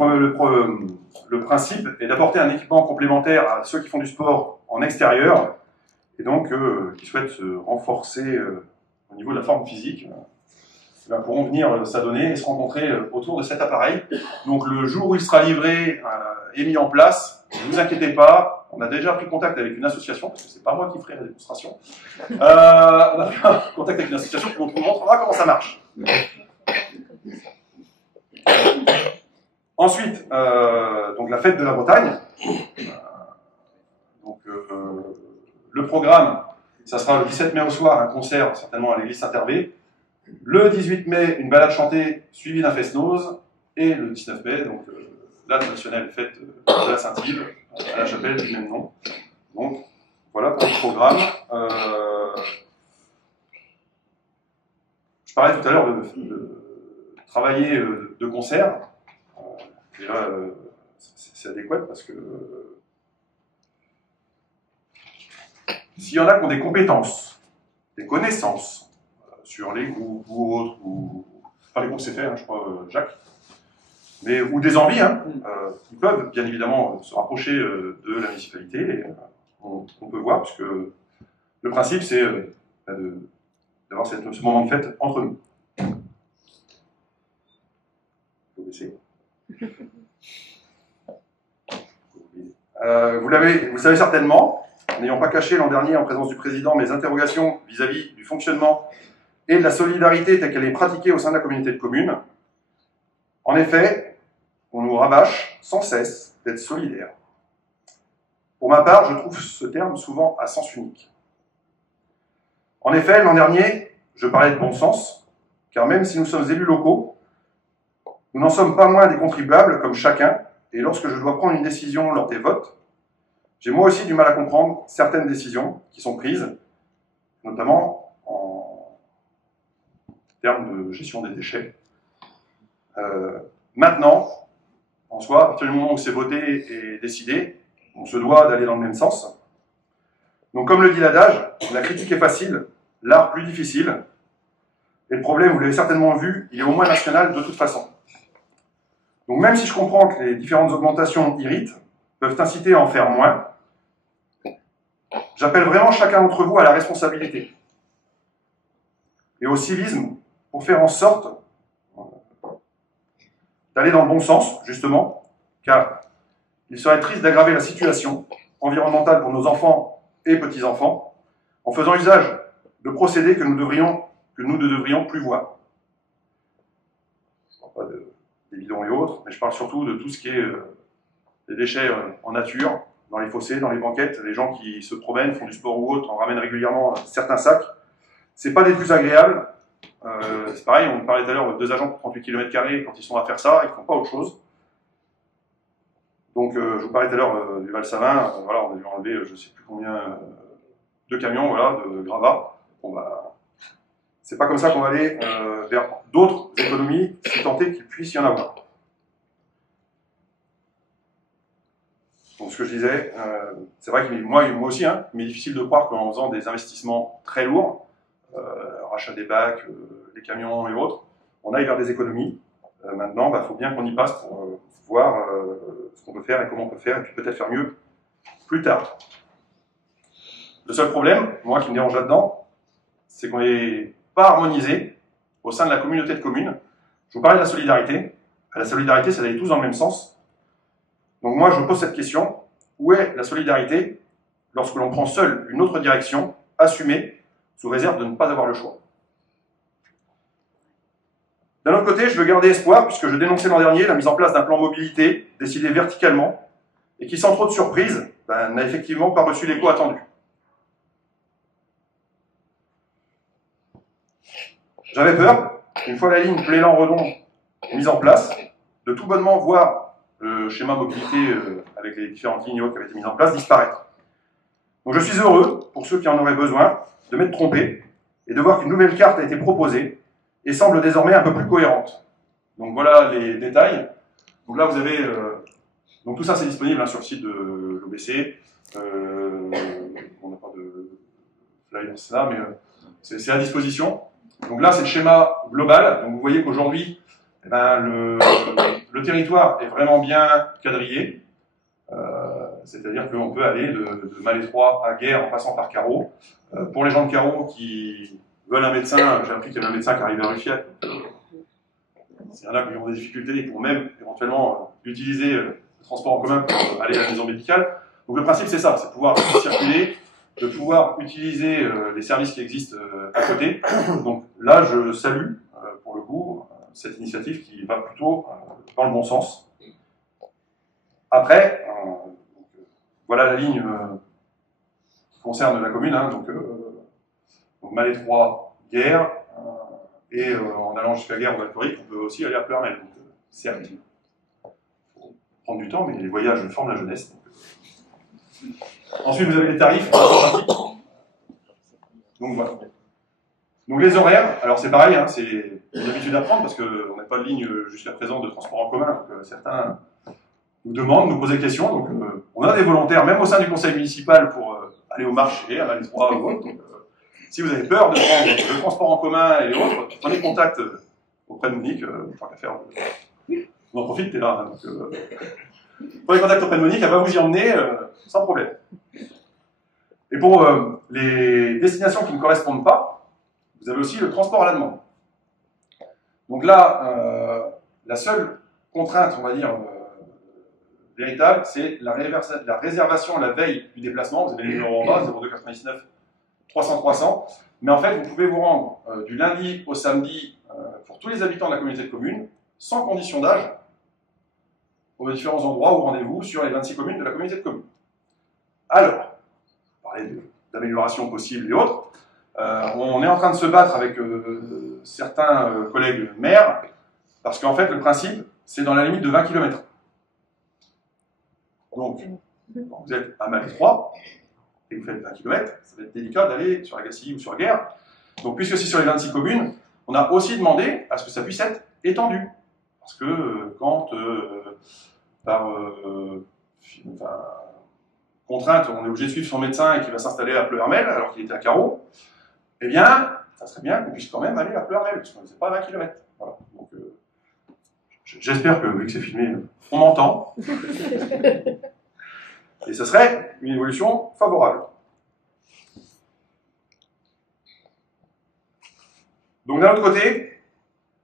principe est d'apporter un équipement complémentaire à ceux qui font du sport en extérieur, et donc qui souhaitent se renforcer au niveau de la forme physique. Pourront venir s'adonner et se rencontrer autour de cet appareil. Donc le jour où il sera livré et mis en place, ne vous inquiétez pas, on a déjà pris contact avec une association, parce que c'est pas moi qui ferai la démonstration. On a pris contact avec une association qui vous montrera comment ça marche. Ensuite, donc la fête de la Bretagne. Le programme, ça sera le 17 mai au soir, un concert certainement à l'église Saint-Hervé. Le 18 mai, une balade chantée suivie d'un fest-noz. Et le 19 mai, donc la traditionnelle fête de la Saint-Yves, à la chapelle du même nom. Donc voilà pour le programme. Je parlais tout à l'heure de travailler de concert. Déjà, c'est adéquat parce que s'il y en a qui ont des compétences, des connaissances, sur les groupes ou autres, enfin les groupes c'est fait, je crois, Jacques, mais, ou des envies, ils peuvent bien évidemment se rapprocher de la municipalité, et on peut voir, puisque le principe c'est d'avoir ce moment de fête entre nous. Vous le savez certainement, n'ayant pas caché l'an dernier en présence du président mes interrogations vis-à-vis du fonctionnement et de la solidarité telle qu'elle est pratiquée au sein de la communauté de communes. En effet, on nous rabâche sans cesse d'être solidaire. Pour ma part, je trouve ce terme souvent à sens unique. En effet, l'an dernier, je parlais de bon sens, car même si nous sommes élus locaux, nous n'en sommes pas moins des contribuables comme chacun, et lorsque je dois prendre une décision lors des votes, j'ai moi aussi du mal à comprendre certaines décisions qui sont prises, notamment en termes de gestion des déchets. Maintenant, en soi, à partir du moment où c'est voté et décidé, on se doit d'aller dans le même sens. Donc comme le dit l'adage, la critique est facile, l'art plus difficile, et le problème, vous l'avez certainement vu, il est au moins national de toute façon. Donc même si je comprends que les différentes augmentations irritent, peuvent inciter à en faire moins, j'appelle vraiment chacun d'entre vous à la responsabilité et au civisme pour faire en sorte d'aller dans le bon sens, justement, car il serait triste d'aggraver la situation environnementale pour nos enfants et petits-enfants en faisant usage de procédés que nous ne devrions plus voir. Je ne parle pas des bidons et autres, mais je parle surtout de tout ce qui est des déchets en nature, dans les fossés, dans les banquettes, les gens qui se promènent, font du sport ou autre, en ramènent régulièrement certains sacs. C'est pas des plus agréables. C'est pareil, on parlait tout à l'heure de 2 agents pour 38 km², quand ils sont à faire ça, ils ne font pas autre chose. Donc, je vous parlais tout à l'heure du Val-Savin, voilà, on a dû enlever je ne sais plus combien de camions, voilà, de gravats. Bon, bah, c'est pas comme ça qu'on va aller vers d'autres économies, si tant est qu'il puisse y en avoir. Donc, ce que je disais, c'est vrai que moi aussi, hein, il m'est difficile de croire qu'en faisant des investissements très lourds, rachat des bacs, les camions et autres, on aille vers des économies. Maintenant, il faut bien qu'on y passe pour voir ce qu'on peut faire et comment on peut faire, et puis peut-être faire mieux plus tard. Le seul problème, moi qui me dérange là-dedans, c'est qu'on n'est pas harmonisé au sein de la communauté de communes. Je vous parlais de la solidarité. La solidarité, c'est d'aller tous dans le même sens. Donc moi, je me pose cette question. Où est la solidarité lorsque l'on prend seul une autre direction, assumée, sous réserve de ne pas avoir le choix? D'un autre côté, je veux garder espoir, puisque je dénonçais l'an dernier la mise en place d'un plan mobilité décidé verticalement, et qui, sans trop de surprise, n'a effectivement pas reçu l'écho attendu. J'avais peur, une fois la ligne Plélan-Redon mise en place, de tout bonnement voir le schéma mobilité avec les différentes lignes hautes qui avaient été mises en place disparaître. Donc je suis heureux, pour ceux qui en auraient besoin, de m'être trompé, et de voir qu'une nouvelle carte a été proposée, et semble désormais un peu plus cohérente. Donc voilà les détails. Donc là vous avez... donc tout ça c'est disponible hein, sur le site de l'OBC. On n'a pas de flyer, c'est ça, mais c'est à disposition. Donc là c'est le schéma global. Donc vous voyez qu'aujourd'hui, eh ben, le territoire est vraiment bien quadrillé. C'est-à-dire qu'on peut aller de Malétroit à Guerre en passant par Carreau. Pour les gens de Carreau qui veulent un médecin, j'ai appris qu'il y avait un médecin qui arrivait à Ruffiat. S'il y en a qui ont des difficultés, ils pourront même éventuellement utiliser le transport en commun pour aller à la maison médicale. Donc le principe c'est ça, c'est de pouvoir circuler, de pouvoir utiliser les services qui existent à côté. Donc là je salue pour le coup cette initiative qui va plutôt dans le bon sens. Après, voilà la ligne qui concerne la commune, hein, donc Malétroit, Guerre, et en allant jusqu'à Guerre ou Valtorique, on peut aussi aller à Pleurmel. Donc certes, il faut prendre du temps, mais les voyages forment la jeunesse. Ensuite, vous avez les tarifs. Donc voilà. Donc les horaires, alors c'est pareil, hein, c'est une habitude à prendre parce qu'on n'a pas de ligne jusqu'à présent de transport en commun. Donc, certains nous demandent, nous posent des questions. Donc on a des volontaires, même au sein du conseil municipal, pour aller au marché, à Malétroit ou autre. Donc, si vous avez peur de prendre le transport en commun et les autres, prenez contact auprès de Monique, tant qu'à faire. On en profite, t'es là. Hein, donc, prenez contact auprès de Monique, elle va vous y emmener sans problème. Et pour les destinations qui ne correspondent pas, vous avez aussi le transport à la demande. Donc là, la seule contrainte, on va dire, véritable, c'est la réservation la veille du déplacement. Vous avez les numéros en bas, 0299 300 300. Mais en fait, vous pouvez vous rendre du lundi au samedi pour tous les habitants de la communauté de communes, sans condition d'âge, aux différents endroits ou rendez-vous sur les 26 communes de la communauté de communes. Alors, on parlait d'amélioration possible et autres. On est en train de se battre avec certains collègues maires, parce qu'en fait, le principe, c'est dans la limite de 20 km. Donc, quand vous êtes à Malétroit, et que vous faites 20 km, ça va être délicat d'aller sur Agassiz ou sur Guerre. Donc, puisque c'est sur les 26 communes, on a aussi demandé à ce que ça puisse être étendu. Parce que quand, par contrainte, on est obligé de suivre son médecin et qu'il va s'installer à Pleurmel, alors qu'il était à Carreau, eh bien, ça serait bien qu'on puisse quand même aller à Pleurmel, parce qu'on ne faisait pas 20 km. Voilà. Donc, j'espère que, vu que c'est filmé, on m'entend. Et ce serait une évolution favorable. Donc d'un autre côté,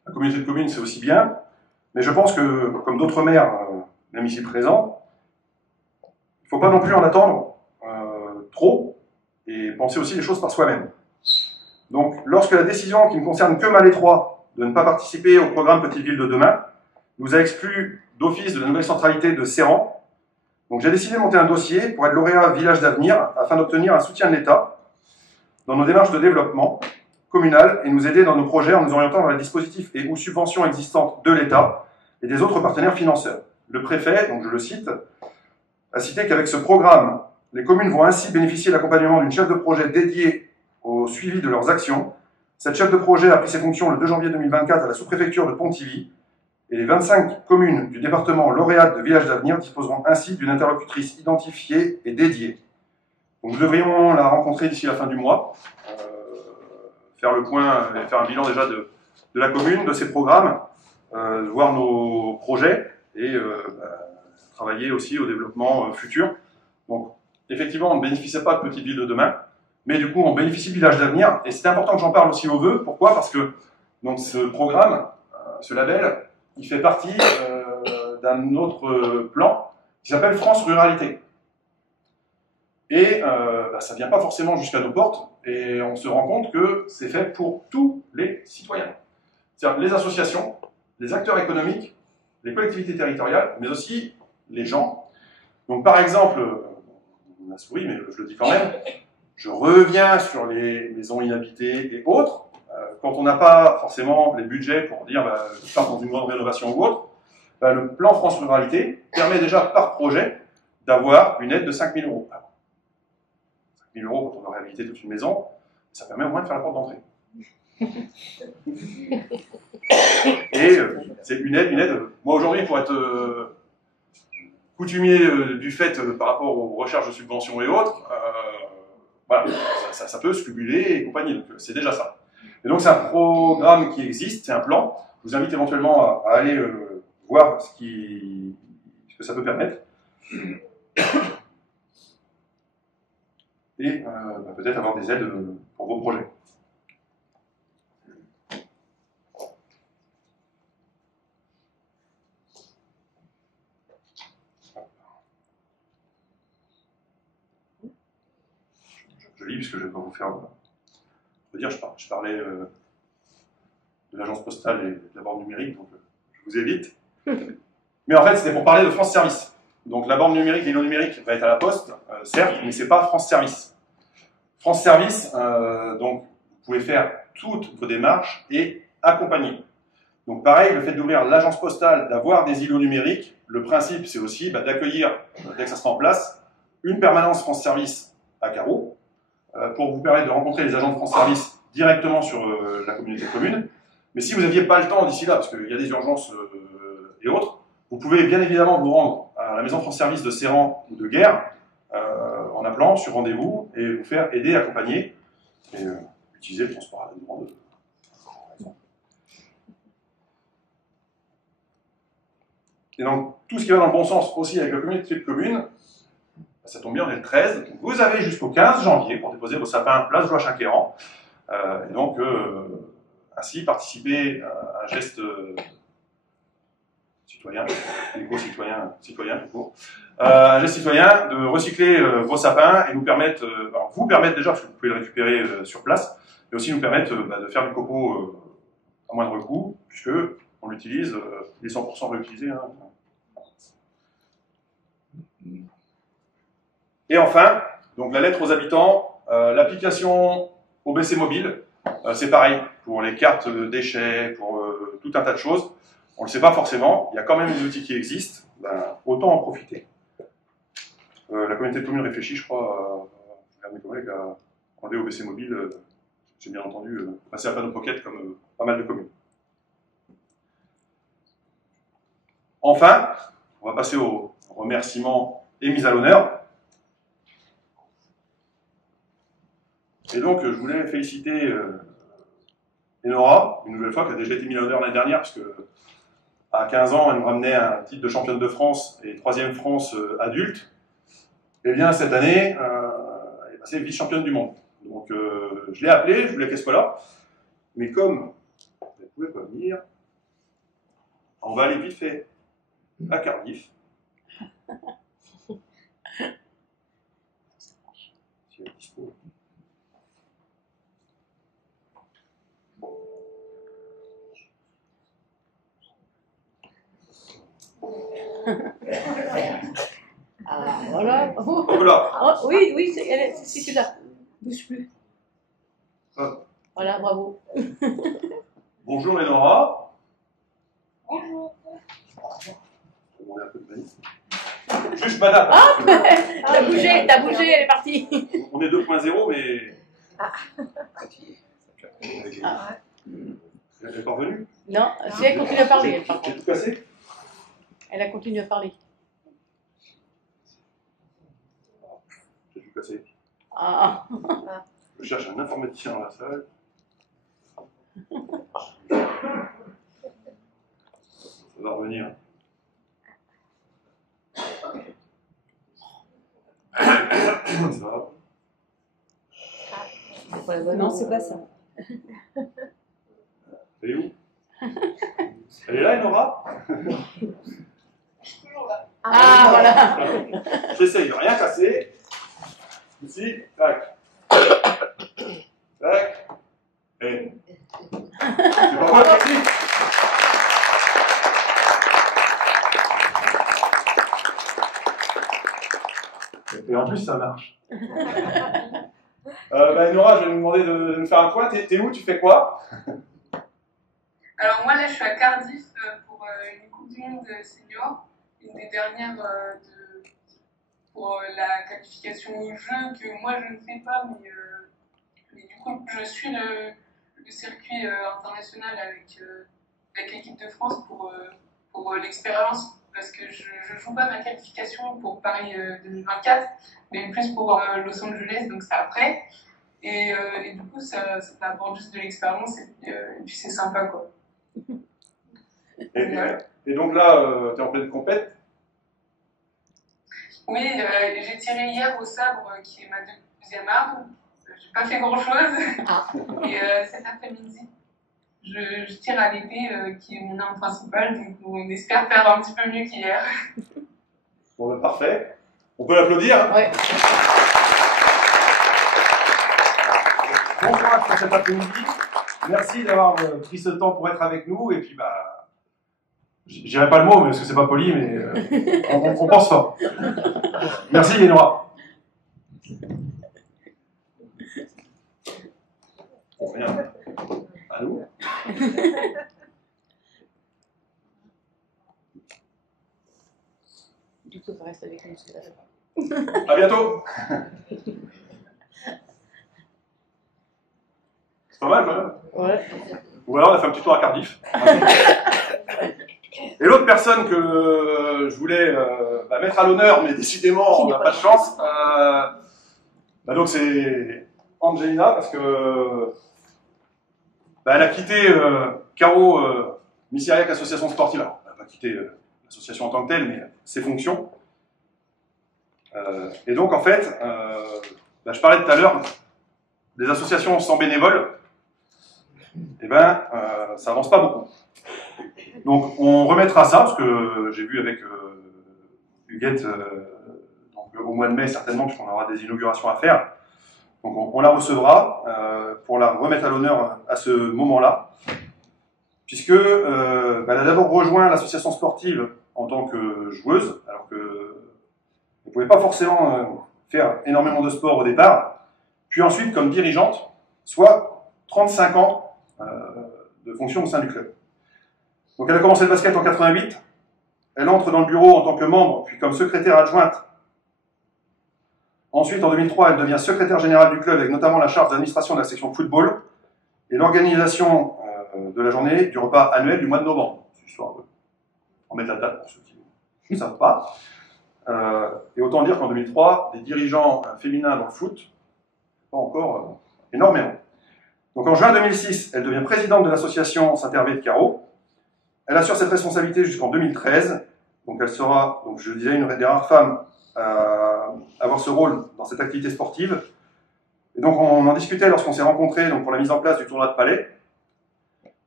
la communauté de communes, c'est aussi bien, Mais je pense que, comme d'autres maires, même ici présents, il ne faut pas non plus en attendre trop et penser aussi les choses par soi-même. Donc, lorsque la décision qui ne concerne que Malétroit de ne pas participer au programme Petite Ville de demain nous a exclus d'office de la nouvelle centralité de Serran, donc j'ai décidé de monter un dossier pour être lauréat Village d'avenir afin d'obtenir un soutien de l'État dans nos démarches de développement communal et nous aider dans nos projets en nous orientant vers les dispositifs et ou subventions existantes de l'État et des autres partenaires financeurs. Le préfet, donc je le cite, a cité qu'avec ce programme, les communes vont ainsi bénéficier de l'accompagnement d'une chef de projet dédiée au suivi de leurs actions. Cette chef de projet a pris ses fonctions le 2 janvier 2024 à la sous-préfecture de Pontivy et les 25 communes du département lauréates de Village d'avenir disposeront ainsi d'une interlocutrice identifiée et dédiée. Donc nous devrions la rencontrer d'ici la fin du mois, faire le point, faire un bilan déjà de la commune, de ses programmes, voir nos projets et travailler aussi au développement futur. Donc effectivement, on ne bénéficiait pas de Petite Ville de demain, mais du coup on bénéficie de Village d'avenir et c'est important que j'en parle aussi aux vœux. Pourquoi? Parce que donc, ce programme, ce label, il fait partie d'un autre plan qui s'appelle France Ruralité. Et ça ne vient pas forcément jusqu'à nos portes, et on se rend compte que c'est fait pour tous les citoyens. C'est-à-dire les associations, les acteurs économiques, les collectivités territoriales, mais aussi les gens. Donc par exemple, on a souri, mais je le dis quand même, je reviens sur les maisons inhabitées et autres. Quand on n'a pas forcément les budgets pour dire je pars dans une grande rénovation ou autre, le plan France Ruralité permet déjà par projet d'avoir une aide de 5 000 €. 5 000 € quand on doit réhabiliter toute une maison, ça permet au moins de faire la porte d'entrée. Et c'est une aide. Moi aujourd'hui, pour être coutumier du fait par rapport aux recherches de subventions et autres, voilà, ça peut se cumuler et compagnie, donc c'est déjà ça. Et donc c'est un programme qui existe, c'est un plan. Je vous invite éventuellement à aller voir ce que ça peut permettre. Et peut-être avoir des aides pour vos projets. Je lis puisque je ne vais pas vous faire... je parlais de l'agence postale et de la borne numérique, donc je vous évite. Mais en fait, c'était pour parler de France Service. Donc la borne numérique et non numérique va être à la poste, certes, mais ce n'est pas France Service. France Service, donc vous pouvez faire toutes vos démarches et accompagner. Donc pareil, le fait d'ouvrir l'agence postale, d'avoir des îlots numériques, le principe c'est aussi d'accueillir, dès que ça sera en place, une permanence France Service à Carreau, pour vous permettre de rencontrer les agents de France Service directement sur la communauté de communes. Mais si vous n'aviez pas le temps d'ici là, parce qu'il y a des urgences et autres, vous pouvez bien évidemment vous rendre à la maison France Service de Serran ou de Guerre, en appelant sur rendez-vous et vous faire aider, accompagner et utiliser le transport à la demande. Et donc tout ce qui va dans le bon sens aussi avec la communauté de communes, ça tombe bien, on est le 13, vous avez jusqu'au 15 janvier pour déposer vos sapins place Joachim-Queyran, et donc ainsi participer à un geste citoyen, éco-citoyen, citoyen tout court, un geste citoyen de recycler vos sapins et nous permettre, vous permettre déjà, parce que vous pouvez le récupérer sur place, mais aussi nous permettre de faire du copeau à moindre coût, puisque on l'utilise, il est 100% réutilisé. Hein. Et enfin, donc la lettre aux habitants, l'application OBC Mobile, c'est pareil, pour les cartes de déchets, pour tout un tas de choses. On ne le sait pas forcément, il y a quand même des outils qui existent, autant en profiter. La communauté de communes réfléchit, je crois, je regarde mes collègues, à enlever OBC Mobile, j'ai bien entendu, passer à Panneau Pocket comme pas mal de communes. Enfin, on va passer aux remerciements et mises à l'honneur. Et donc, je voulais féliciter Enora, une nouvelle fois, qui a déjà été mise à l'honneur l'année dernière, parce que à 15 ans, elle nous ramenait un titre de championne de France et 3e France adulte. Et bien, cette année, elle est passée vice-championne du monde. Donc, je l'ai appelée, je voulais qu'elle soit là. Mais comme elle ne pouvait pas venir, On va aller vite fait à Cardiff. Si elle est dispo. Ah, voilà. Oh, Hop là. oh, oui, oui, c'est celui-là. Bouge plus. Ah. Voilà, bravo. Bonjour Enora. Bonjour. Je vais demander un peu de panique. Juste madame. Ah, t'as bougé, elle est partie. On est 2.0 mais... Ah. Elle est parvenue. Non, si elle continue à parler, elle par J'ai contre. tout cassé. Elle a continué à parler. J'ai tout cassé. Ah. Je cherche un informaticien dans la salle. Ça va revenir. Ça va. C'est pas la bonne. Non, c'est pas ça. Elle est où? Elle est là, Enora? Ah, voilà. J'essaye de rien casser. Ici, tac. Tac. Et. C'est pas moi, merci. Et en plus, ça marche. Enora, je vais nous demander de nous faire un point. T'es où? Tu fais quoi? Alors moi là je suis à Cardiff pour une Coupe du Monde senior, une des dernières pour la qualification au jeu que moi je ne fais pas, mais du coup je suis le circuit international avec l'équipe de France pour l'expérience, parce que je ne joue pas ma qualification pour Paris 2024, mais plus pour Los Angeles, donc c'est après. Et du coup ça apporte juste de l'expérience et puis c'est sympa quoi. Et donc là, tu es en pleine compète. Oui, j'ai tiré hier au sabre, qui est ma deuxième arme. J'ai pas fait grand-chose. Ah. Et cet après-midi, je tire à l'épée, qui est mon arme principale. Donc on espère faire un petit peu mieux qu'hier. Bon, ben, parfait. On peut l'applaudir. Hein. Ouais. Bon courage pour cet après-midi. Merci d'avoir pris ce temps pour être avec nous. Et puis, bah, je dirais pas le mot parce que c'est pas poli, mais on pense fort. Merci, Enora. Bon, rien. À nous. Du coup, ça reste avec nous. À bientôt. C'est pas mal, quand même. Ouais. Ou alors on a fait un petit tour à Cardiff. Et l'autre personne que je voulais mettre à l'honneur, mais décidément on n'a pas de chance, donc c'est Angelina, parce que elle a quitté Caro Missiriac Association Sportive. Alors, elle n'a pas quitté l'association en tant que telle, mais ses fonctions. Et donc en fait, je parlais tout à l'heure des associations sans bénévoles. Eh ben, ça avance pas beaucoup. Donc, on remettra ça, parce que j'ai vu avec Huguette, donc, au mois de mai, certainement, puisqu'on aura des inaugurations à faire. Donc, on la recevra pour la remettre à l'honneur à ce moment-là, puisque elle a d'abord rejoint l'association sportive en tant que joueuse, alors qu'elle ne pouvait pas forcément faire énormément de sport au départ, puis ensuite comme dirigeante, soit 35 ans de fonction au sein du club. Donc elle a commencé le basket en 88, elle entre dans le bureau en tant que membre, puis comme secrétaire adjointe. Ensuite, en 2003, elle devient secrétaire générale du club, avec notamment la charge d'administration de la section football et l'organisation de la journée du repas annuel du mois de novembre. C'est histoire de remettre la date pour ceux qui ne savent pas. Et autant dire qu'en 2003, des dirigeants féminins dans le foot, pas encore énormément. Donc en juin 2006, elle devient présidente de l'association Saint-Hervé de Carreau. Elle assure cette responsabilité jusqu'en 2013. Donc elle sera, donc je disais, une des rares femmes à avoir ce rôle dans cette activité sportive. Et donc on en discutait lorsqu'on s'est rencontrés donc pour la mise en place du tournoi de Palais.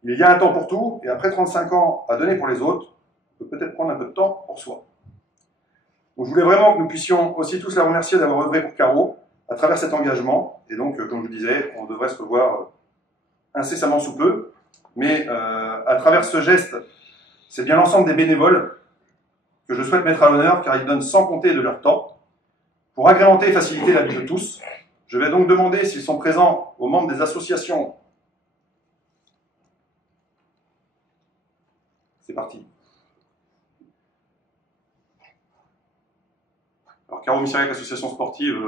Il y a un temps pour tout, et après 35 ans à donner pour les autres, on peut peut-être prendre un peu de temps pour soi. Donc je voulais vraiment que nous puissions aussi tous la remercier d'avoir œuvré pour Caro à travers cet engagement. Et donc, comme je vous disais, on devrait se revoir incessamment sous peu. Mais à travers ce geste, c'est bien l'ensemble des bénévoles que je souhaite mettre à l'honneur, car ils donnent sans compter de leur temps. Pour agrémenter et faciliter la vie de tous, je vais donc demander s'ils sont présents aux membres des associations. C'est parti. Alors, Caro Missirac, association sportive,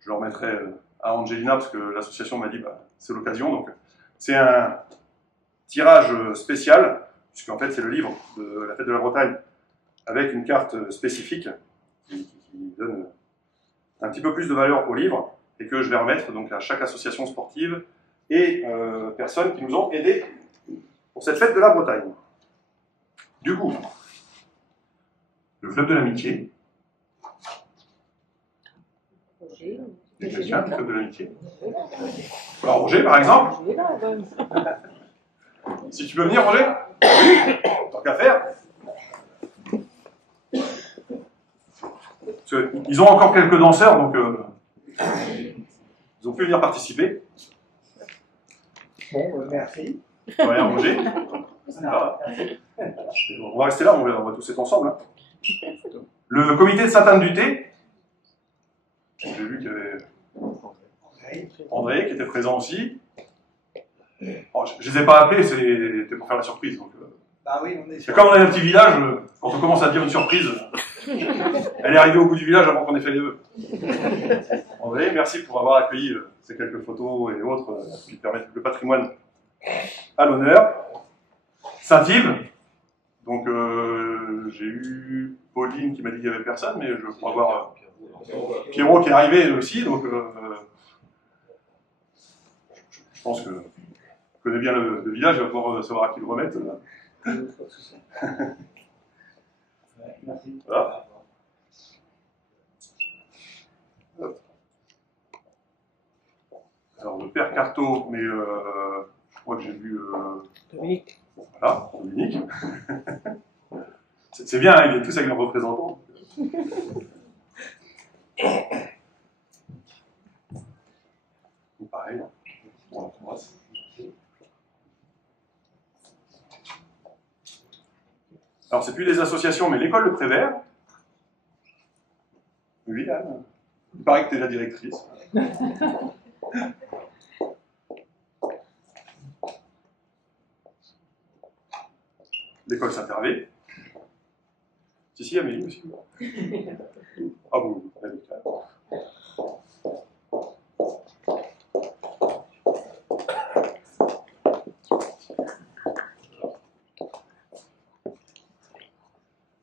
je le remettrai à Angelina parce que l'association m'a dit bah, c'est l'occasion. Donc, c'est un tirage spécial, puisqu'en fait, c'est le livre de la Fête de la Bretagne avec une carte spécifique qui donne un petit peu plus de valeur au livre et que je vais remettre donc, à chaque association sportive et personnes qui nous ont aidés pour cette Fête de la Bretagne. Du coup, le Club de l'Amitié. Il y a quelqu'un du Club de l'Amitié. Alors, Roger, par exemple. Si tu peux venir, Roger. Tant qu'à faire. Ils ont encore quelques danseurs, donc ils ont pu venir participer. Bon, merci. Rien, Roger. On va rester là, on va tous être ensemble. Hein. Le comité de Sainte-Anne-du-Thé. J'ai vu qu'il y avait André qui était présent aussi. Oh, je ne les ai pas appelés, c'était pour faire la surprise. Donc, bah oui, on est sûr. comme on est un petit village, quand on commence à dire une surprise, elle est arrivée au bout du village avant qu'on ait fait les vœux. André, merci pour avoir accueilli ces quelques photos et autres qui permettent le patrimoine à l'honneur. Saint-Yves, donc j'ai eu Pauline qui m'a dit qu'il n'y avait personne, mais je crois avoir Pierrot qui est arrivé aussi, donc je pense que je connais bien le village, il va pouvoir savoir à qui le remettre. Merci. Voilà. Alors le père Carto, mais je crois que j'ai vu Dominique. voilà, Dominique. C'est bien, hein, ils viennent tous avec leurs représentants. Pareil. Alors, c'est plus des associations, mais l'école de Prévert. Oui, Anne. Il paraît que tu es la directrice. L'école Saint-Hervé. Si, Amélie aussi. Ah bon,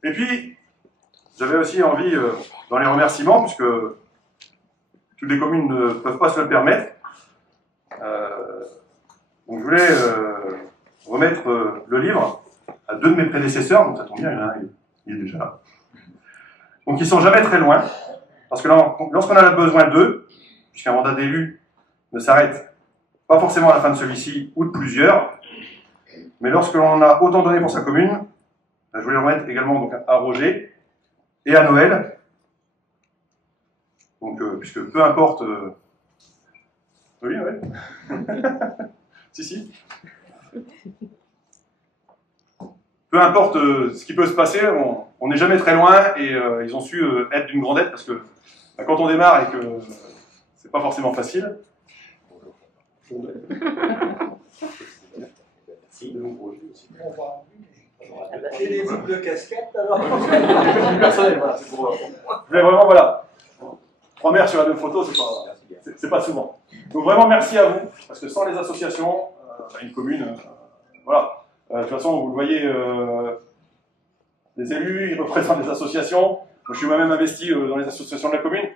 et puis, j'avais aussi envie, dans les remerciements, puisque toutes les communes ne peuvent pas se le permettre, donc je voulais remettre le livre à deux de mes prédécesseurs, donc ça tombe bien, il est déjà là. Donc ils ne sont jamais très loin, parce que lorsqu'on a besoin d'eux, puisqu'un mandat d'élu ne s'arrête pas forcément à la fin de celui-ci ou de plusieurs, mais lorsque l'on a autant donné pour sa commune, je voulais le remettre également donc, à Roger et à Noël. Donc, puisque peu importe... Oui, ouais. si. Peu importe ce qui peut se passer, on n'est jamais très loin et ils ont su être d'une grande aide parce que bah, quand on démarre et que c'est pas forcément facile. Merci. C'est des boucles de casquette alors. Personnel, voilà, c'est pour. Mais vraiment, voilà. 3 mères sur la même photo, c'est pas souvent. Donc vraiment, merci à vous, parce que sans les associations, une commune, voilà. De toute façon, vous le voyez, les élus, ils représentent des associations. Moi, je suis moi-même investi dans les associations de la commune.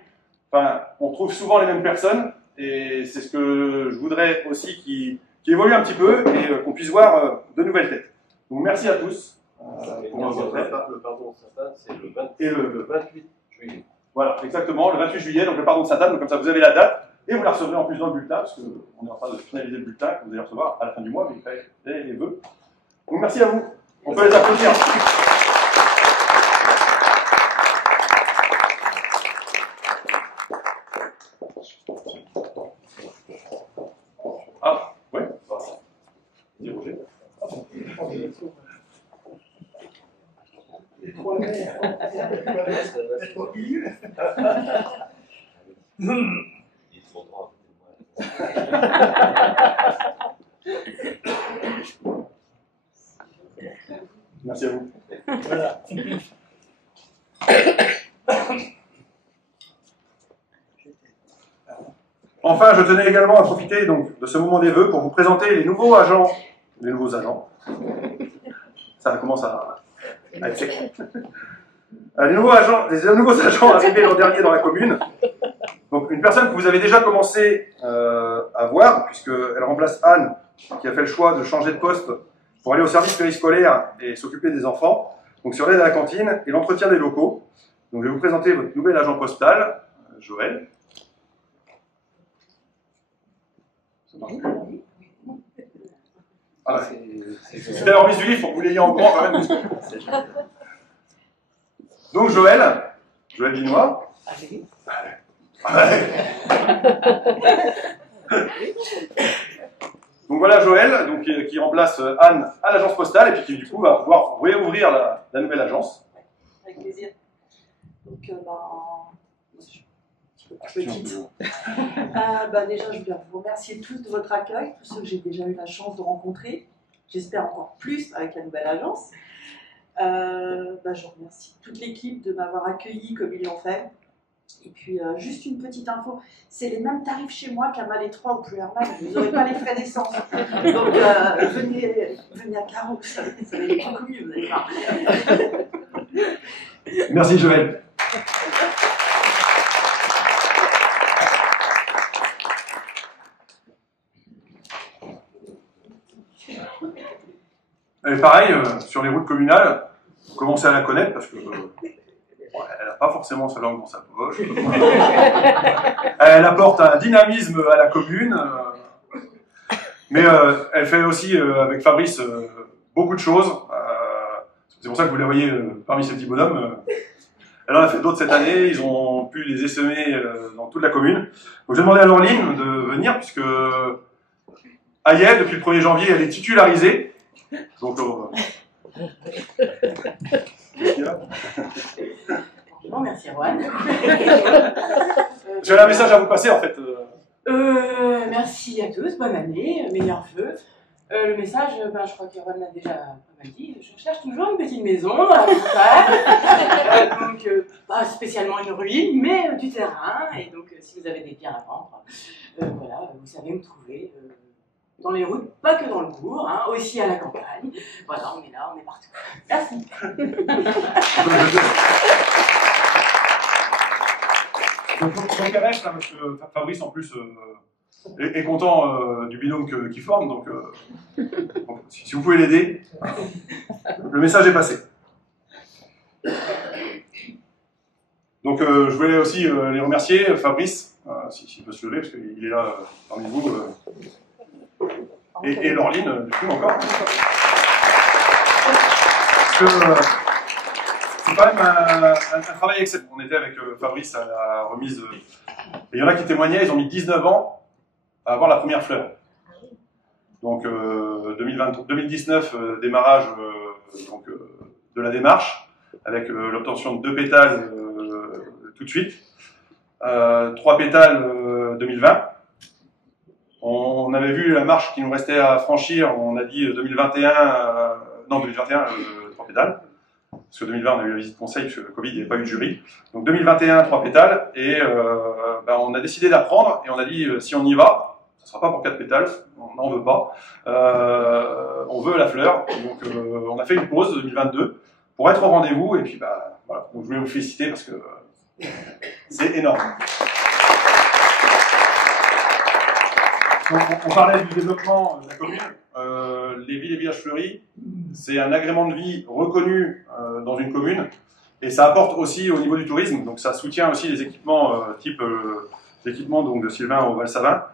Enfin, on trouve souvent les mêmes personnes, et c'est ce que je voudrais aussi qui évolue un petit peu et qu'on puisse voir de nouvelles têtes. Donc merci à tous. Pour votre aide. Le pardon de Sainte-Anne, c'est le 28 juillet. Voilà, exactement, le 28 juillet, donc le pardon de Sainte-Anne, donc comme ça vous avez la date. Et vous la recevrez en plus dans le bulletin, parce qu'on est en train de finaliser le bulletin que vous allez recevoir à la fin du mois, mais dès les vœux. Donc merci à vous. On peut les applaudir. Ah, oui. Dis Roger. Merci à vous. Voilà. Enfin, je tenais également à profiter donc, de ce moment des vœux pour vous présenter les nouveaux agents. Les nouveaux agents. Ça commence à être sec. Les nouveaux agents arrivés l'an dernier dans la commune. Donc, une personne que vous avez déjà commencé à voir, puisqu'elle remplace Anne, qui a fait le choix de changer de poste pour aller au service périscolaire et s'occuper des enfants, donc sur l'aide à la cantine et l'entretien des locaux. Donc, je vais vous présenter votre nouvel agent postal, Joël. Ah, c'était la remise du livre pour que vous l'ayez en grand quand même. Donc Joël Vinois. Donc voilà Joël, donc, qui remplace Anne à l'agence postale et puis qui du coup va pouvoir réouvrir la nouvelle agence. Avec plaisir. Donc, petite. Déjà, je voulais vous remercier tous de votre accueil, tous ceux que j'ai déjà eu la chance de rencontrer. J'espère encore plus avec la nouvelle agence. Je remercie toute l'équipe de m'avoir accueilli comme ils l'ont fait. Et puis, juste une petite info, c'est les mêmes tarifs chez moi qu'à Malétroit ou plus Hermann, vous n'aurez pas les frais d'essence. Donc, venez à Carreau, ça va être beaucoup mieux, vous allez voir. Merci Joël. Et pareil, sur les routes communales, vous commencez à la connaître parce que elle n'a pas forcément sa langue dans sa poche. Elle apporte un dynamisme à la commune, mais elle fait aussi avec Fabrice beaucoup de choses. C'est pour ça que vous les voyez parmi ces petits bonhommes. Elle en a fait d'autres cette année, ils ont pu les essaimer dans toute la commune. Donc j'ai demandé à Laureline de venir puisque Ayel, depuis le 1er janvier, elle est titularisée. Donc, Bon, merci Erwan. j'ai un message à vous passer en fait. Merci à tous, bonne année, meilleurs vœux. Le message, je crois qu'Erwan l'a déjà pas mal dit. Je cherche toujours une petite maison dans la montagne. Donc, pas spécialement une ruine, mais du terrain. Et donc, si vous avez des biens à vendre, voilà, vous savez me trouver. Dans les routes, pas que dans le bourg, hein, aussi à la campagne. Voilà, on est là, on est partout. Merci. Donc elle reste, hein, parce que Fabrice en plus est content du binôme qu'il forme, donc si vous pouvez l'aider, le message est passé. Donc je voulais aussi les remercier, Fabrice, s'il peut se lever, parce qu'il est là parmi vous. Et Laureline, du coup, encore. C'est quand même un travail excellent. On était avec Fabrice à la remise. Et il y en a qui témoignaient, ils ont mis 19 ans à avoir la première fleur. Donc 2019, démarrage de la démarche, avec l'obtention de 2 pétales tout de suite. 3 pétales 2020. On avait vu la marche qui nous restait à franchir, on a dit 2021, 3 pétales, parce que 2020 on a eu la visite conseil, parce que le Covid, il n'y avait pas eu de jury. Donc 2021, 3 pétales, et on a décidé d'apprendre, et on a dit si on y va, ça ne sera pas pour 4 pétales, on n'en veut pas, on veut la fleur, donc on a fait une pause 2022 pour être au rendez-vous, et puis voilà, donc, je voulais vous féliciter parce que c'est énorme. On parlait du développement de la commune. Les villes et villages fleuris, c'est un agrément de vie reconnu dans une commune et ça apporte aussi au niveau du tourisme. Donc ça soutient aussi les équipements type équipements donc, de Sylvain au Val-Savin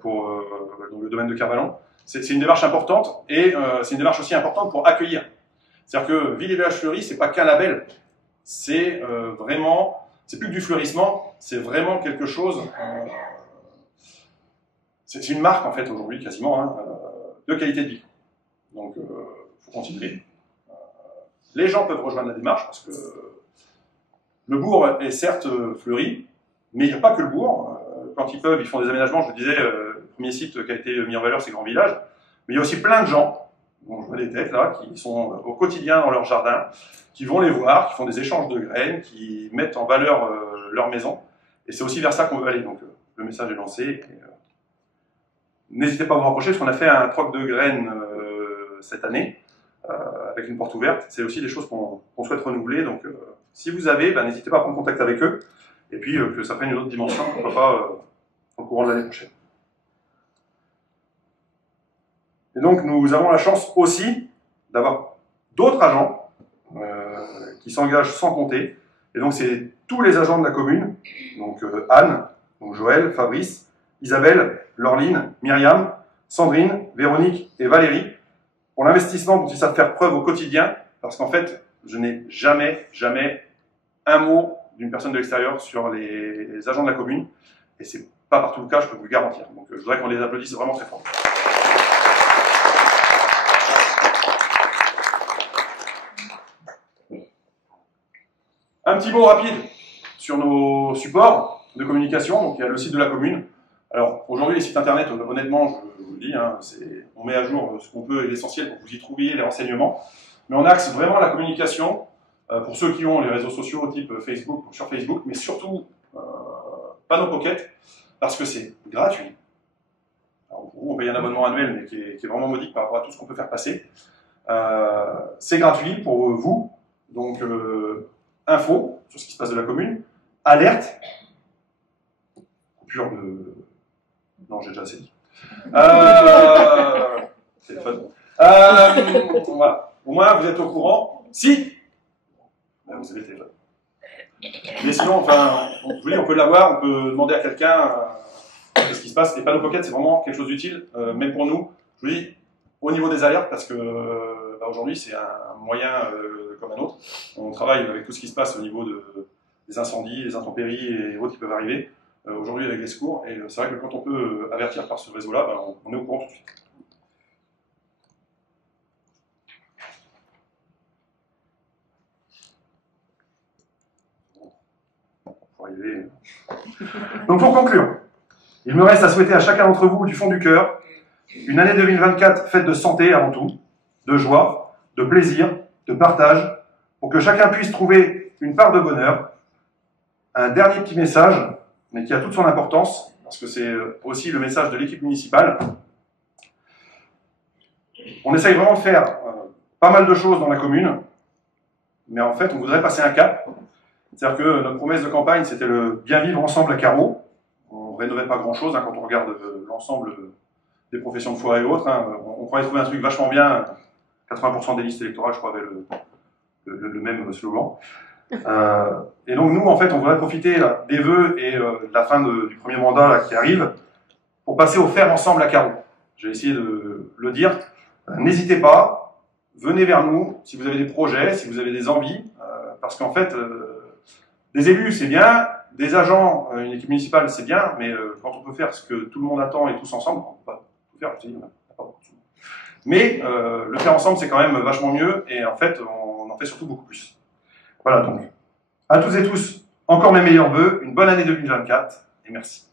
pour dans le domaine de Kervallon. C'est une démarche importante et c'est une démarche aussi importante pour accueillir. C'est-à-dire que Ville et Village Fleuris, c'est pas qu'un label, c'est vraiment, c'est plus que du fleurissement, c'est vraiment quelque chose. C'est une marque en fait aujourd'hui quasiment hein, de qualité de vie. Donc, faut continuer. Les gens peuvent rejoindre la démarche parce que le bourg est certes fleuri, mais il n'y a pas que le bourg. Quand ils peuvent, ils font des aménagements. Je vous disais, le premier site qui a été mis en valeur, c'est Grand Village. Mais il y a aussi plein de gens, dont je vois des têtes là, qui sont au quotidien dans leur jardin, qui vont les voir, qui font des échanges de graines, qui mettent en valeur leur maison. Et c'est aussi vers ça qu'on veut aller. Donc, le message est lancé. N'hésitez pas à vous rapprocher, parce qu'on a fait un troc de graines cette année, avec une porte ouverte. C'est aussi des choses qu'on souhaite renouveler. Donc, si vous avez, n'hésitez pas à prendre contact avec eux. Et puis, que ça prenne une autre dimension, pourquoi pas, au courant de l'année prochaine. Et donc, nous avons la chance aussi d'avoir d'autres agents qui s'engagent sans compter. Et donc, c'est tous les agents de la commune, donc Anne, donc Joël, Fabrice, Isabelle, Laureline, Myriam, Sandrine, Véronique et Valérie, pour l'investissement dont ils savent faire preuve au quotidien, parce qu'en fait, je n'ai jamais un mot d'une personne de l'extérieur sur les agents de la commune, et c'est pas partout le cas, je peux vous le garantir. Donc je voudrais qu'on les applaudisse vraiment très fort. Un petit mot rapide sur nos supports de communication. Donc il y a le site de la commune. Alors aujourd'hui les sites internet, honnêtement, je vous le dis, hein, on met à jour ce qu'on peut et l'essentiel pour que vous y trouviez les renseignements. Mais on axe vraiment la communication pour ceux qui ont les réseaux sociaux type Facebook, sur Facebook, mais surtout PanneauPocket, parce que c'est gratuit. Alors, pour vous, on paye un abonnement annuel, mais qui est vraiment modique par rapport à tout ce qu'on peut faire passer. C'est gratuit pour vous, donc info sur ce qui se passe de la commune, alerte, coupure de... Non, j'ai déjà assez dit. Téléphone. Voilà. Au moins, vous êtes au courant. Si vous avez le téléphone. Mais sinon, enfin, je vous dis, on peut l'avoir, on peut demander à quelqu'un ce qui se passe. Et PanneauPocket, c'est vraiment quelque chose d'utile, même pour nous. Je vous dis, au niveau des alertes, parce que aujourd'hui, c'est un moyen comme un autre. On travaille avec tout ce qui se passe au niveau des incendies, des intempéries et autres qui peuvent arriver. Aujourd'hui, avec les secours. Et c'est vrai que quand on peut avertir par ce réseau-là, on est au courant tout de suite. Donc pour conclure, il me reste à souhaiter à chacun d'entre vous, du fond du cœur, une année 2024 faite de santé avant tout, de joie, de plaisir, de partage, pour que chacun puisse trouver une part de bonheur. Un dernier petit message, mais qui a toute son importance, parce que c'est aussi le message de l'équipe municipale. On essaye vraiment de faire pas mal de choses dans la commune, mais en fait on voudrait passer un cap. C'est-à-dire que notre promesse de campagne, c'était le bien vivre ensemble à Carreau. On ne rénovait pas grand-chose quand on regarde l'ensemble des professions de foi et autres. On croyait trouver un truc vachement bien. 80% des listes électorales, je crois, avaient le même slogan. Et donc nous, en fait, on voudrait profiter là, des vœux et de la fin du premier mandat là, qui arrive pour passer au faire ensemble à Carreau. J'ai essayé de le dire. N'hésitez pas, venez vers nous si vous avez des projets, si vous avez des envies, parce qu'en fait... des élus, c'est bien, des agents, une équipe municipale, c'est bien, mais quand on peut faire ce que tout le monde attend et tous ensemble, on peut pas tout faire, je dis, on n'a pas beaucoup de sous. Mais le faire ensemble, c'est quand même vachement mieux, et en fait, on en fait surtout beaucoup plus. Voilà donc. À tous et tous, encore mes meilleurs vœux, une bonne année 2024, et merci.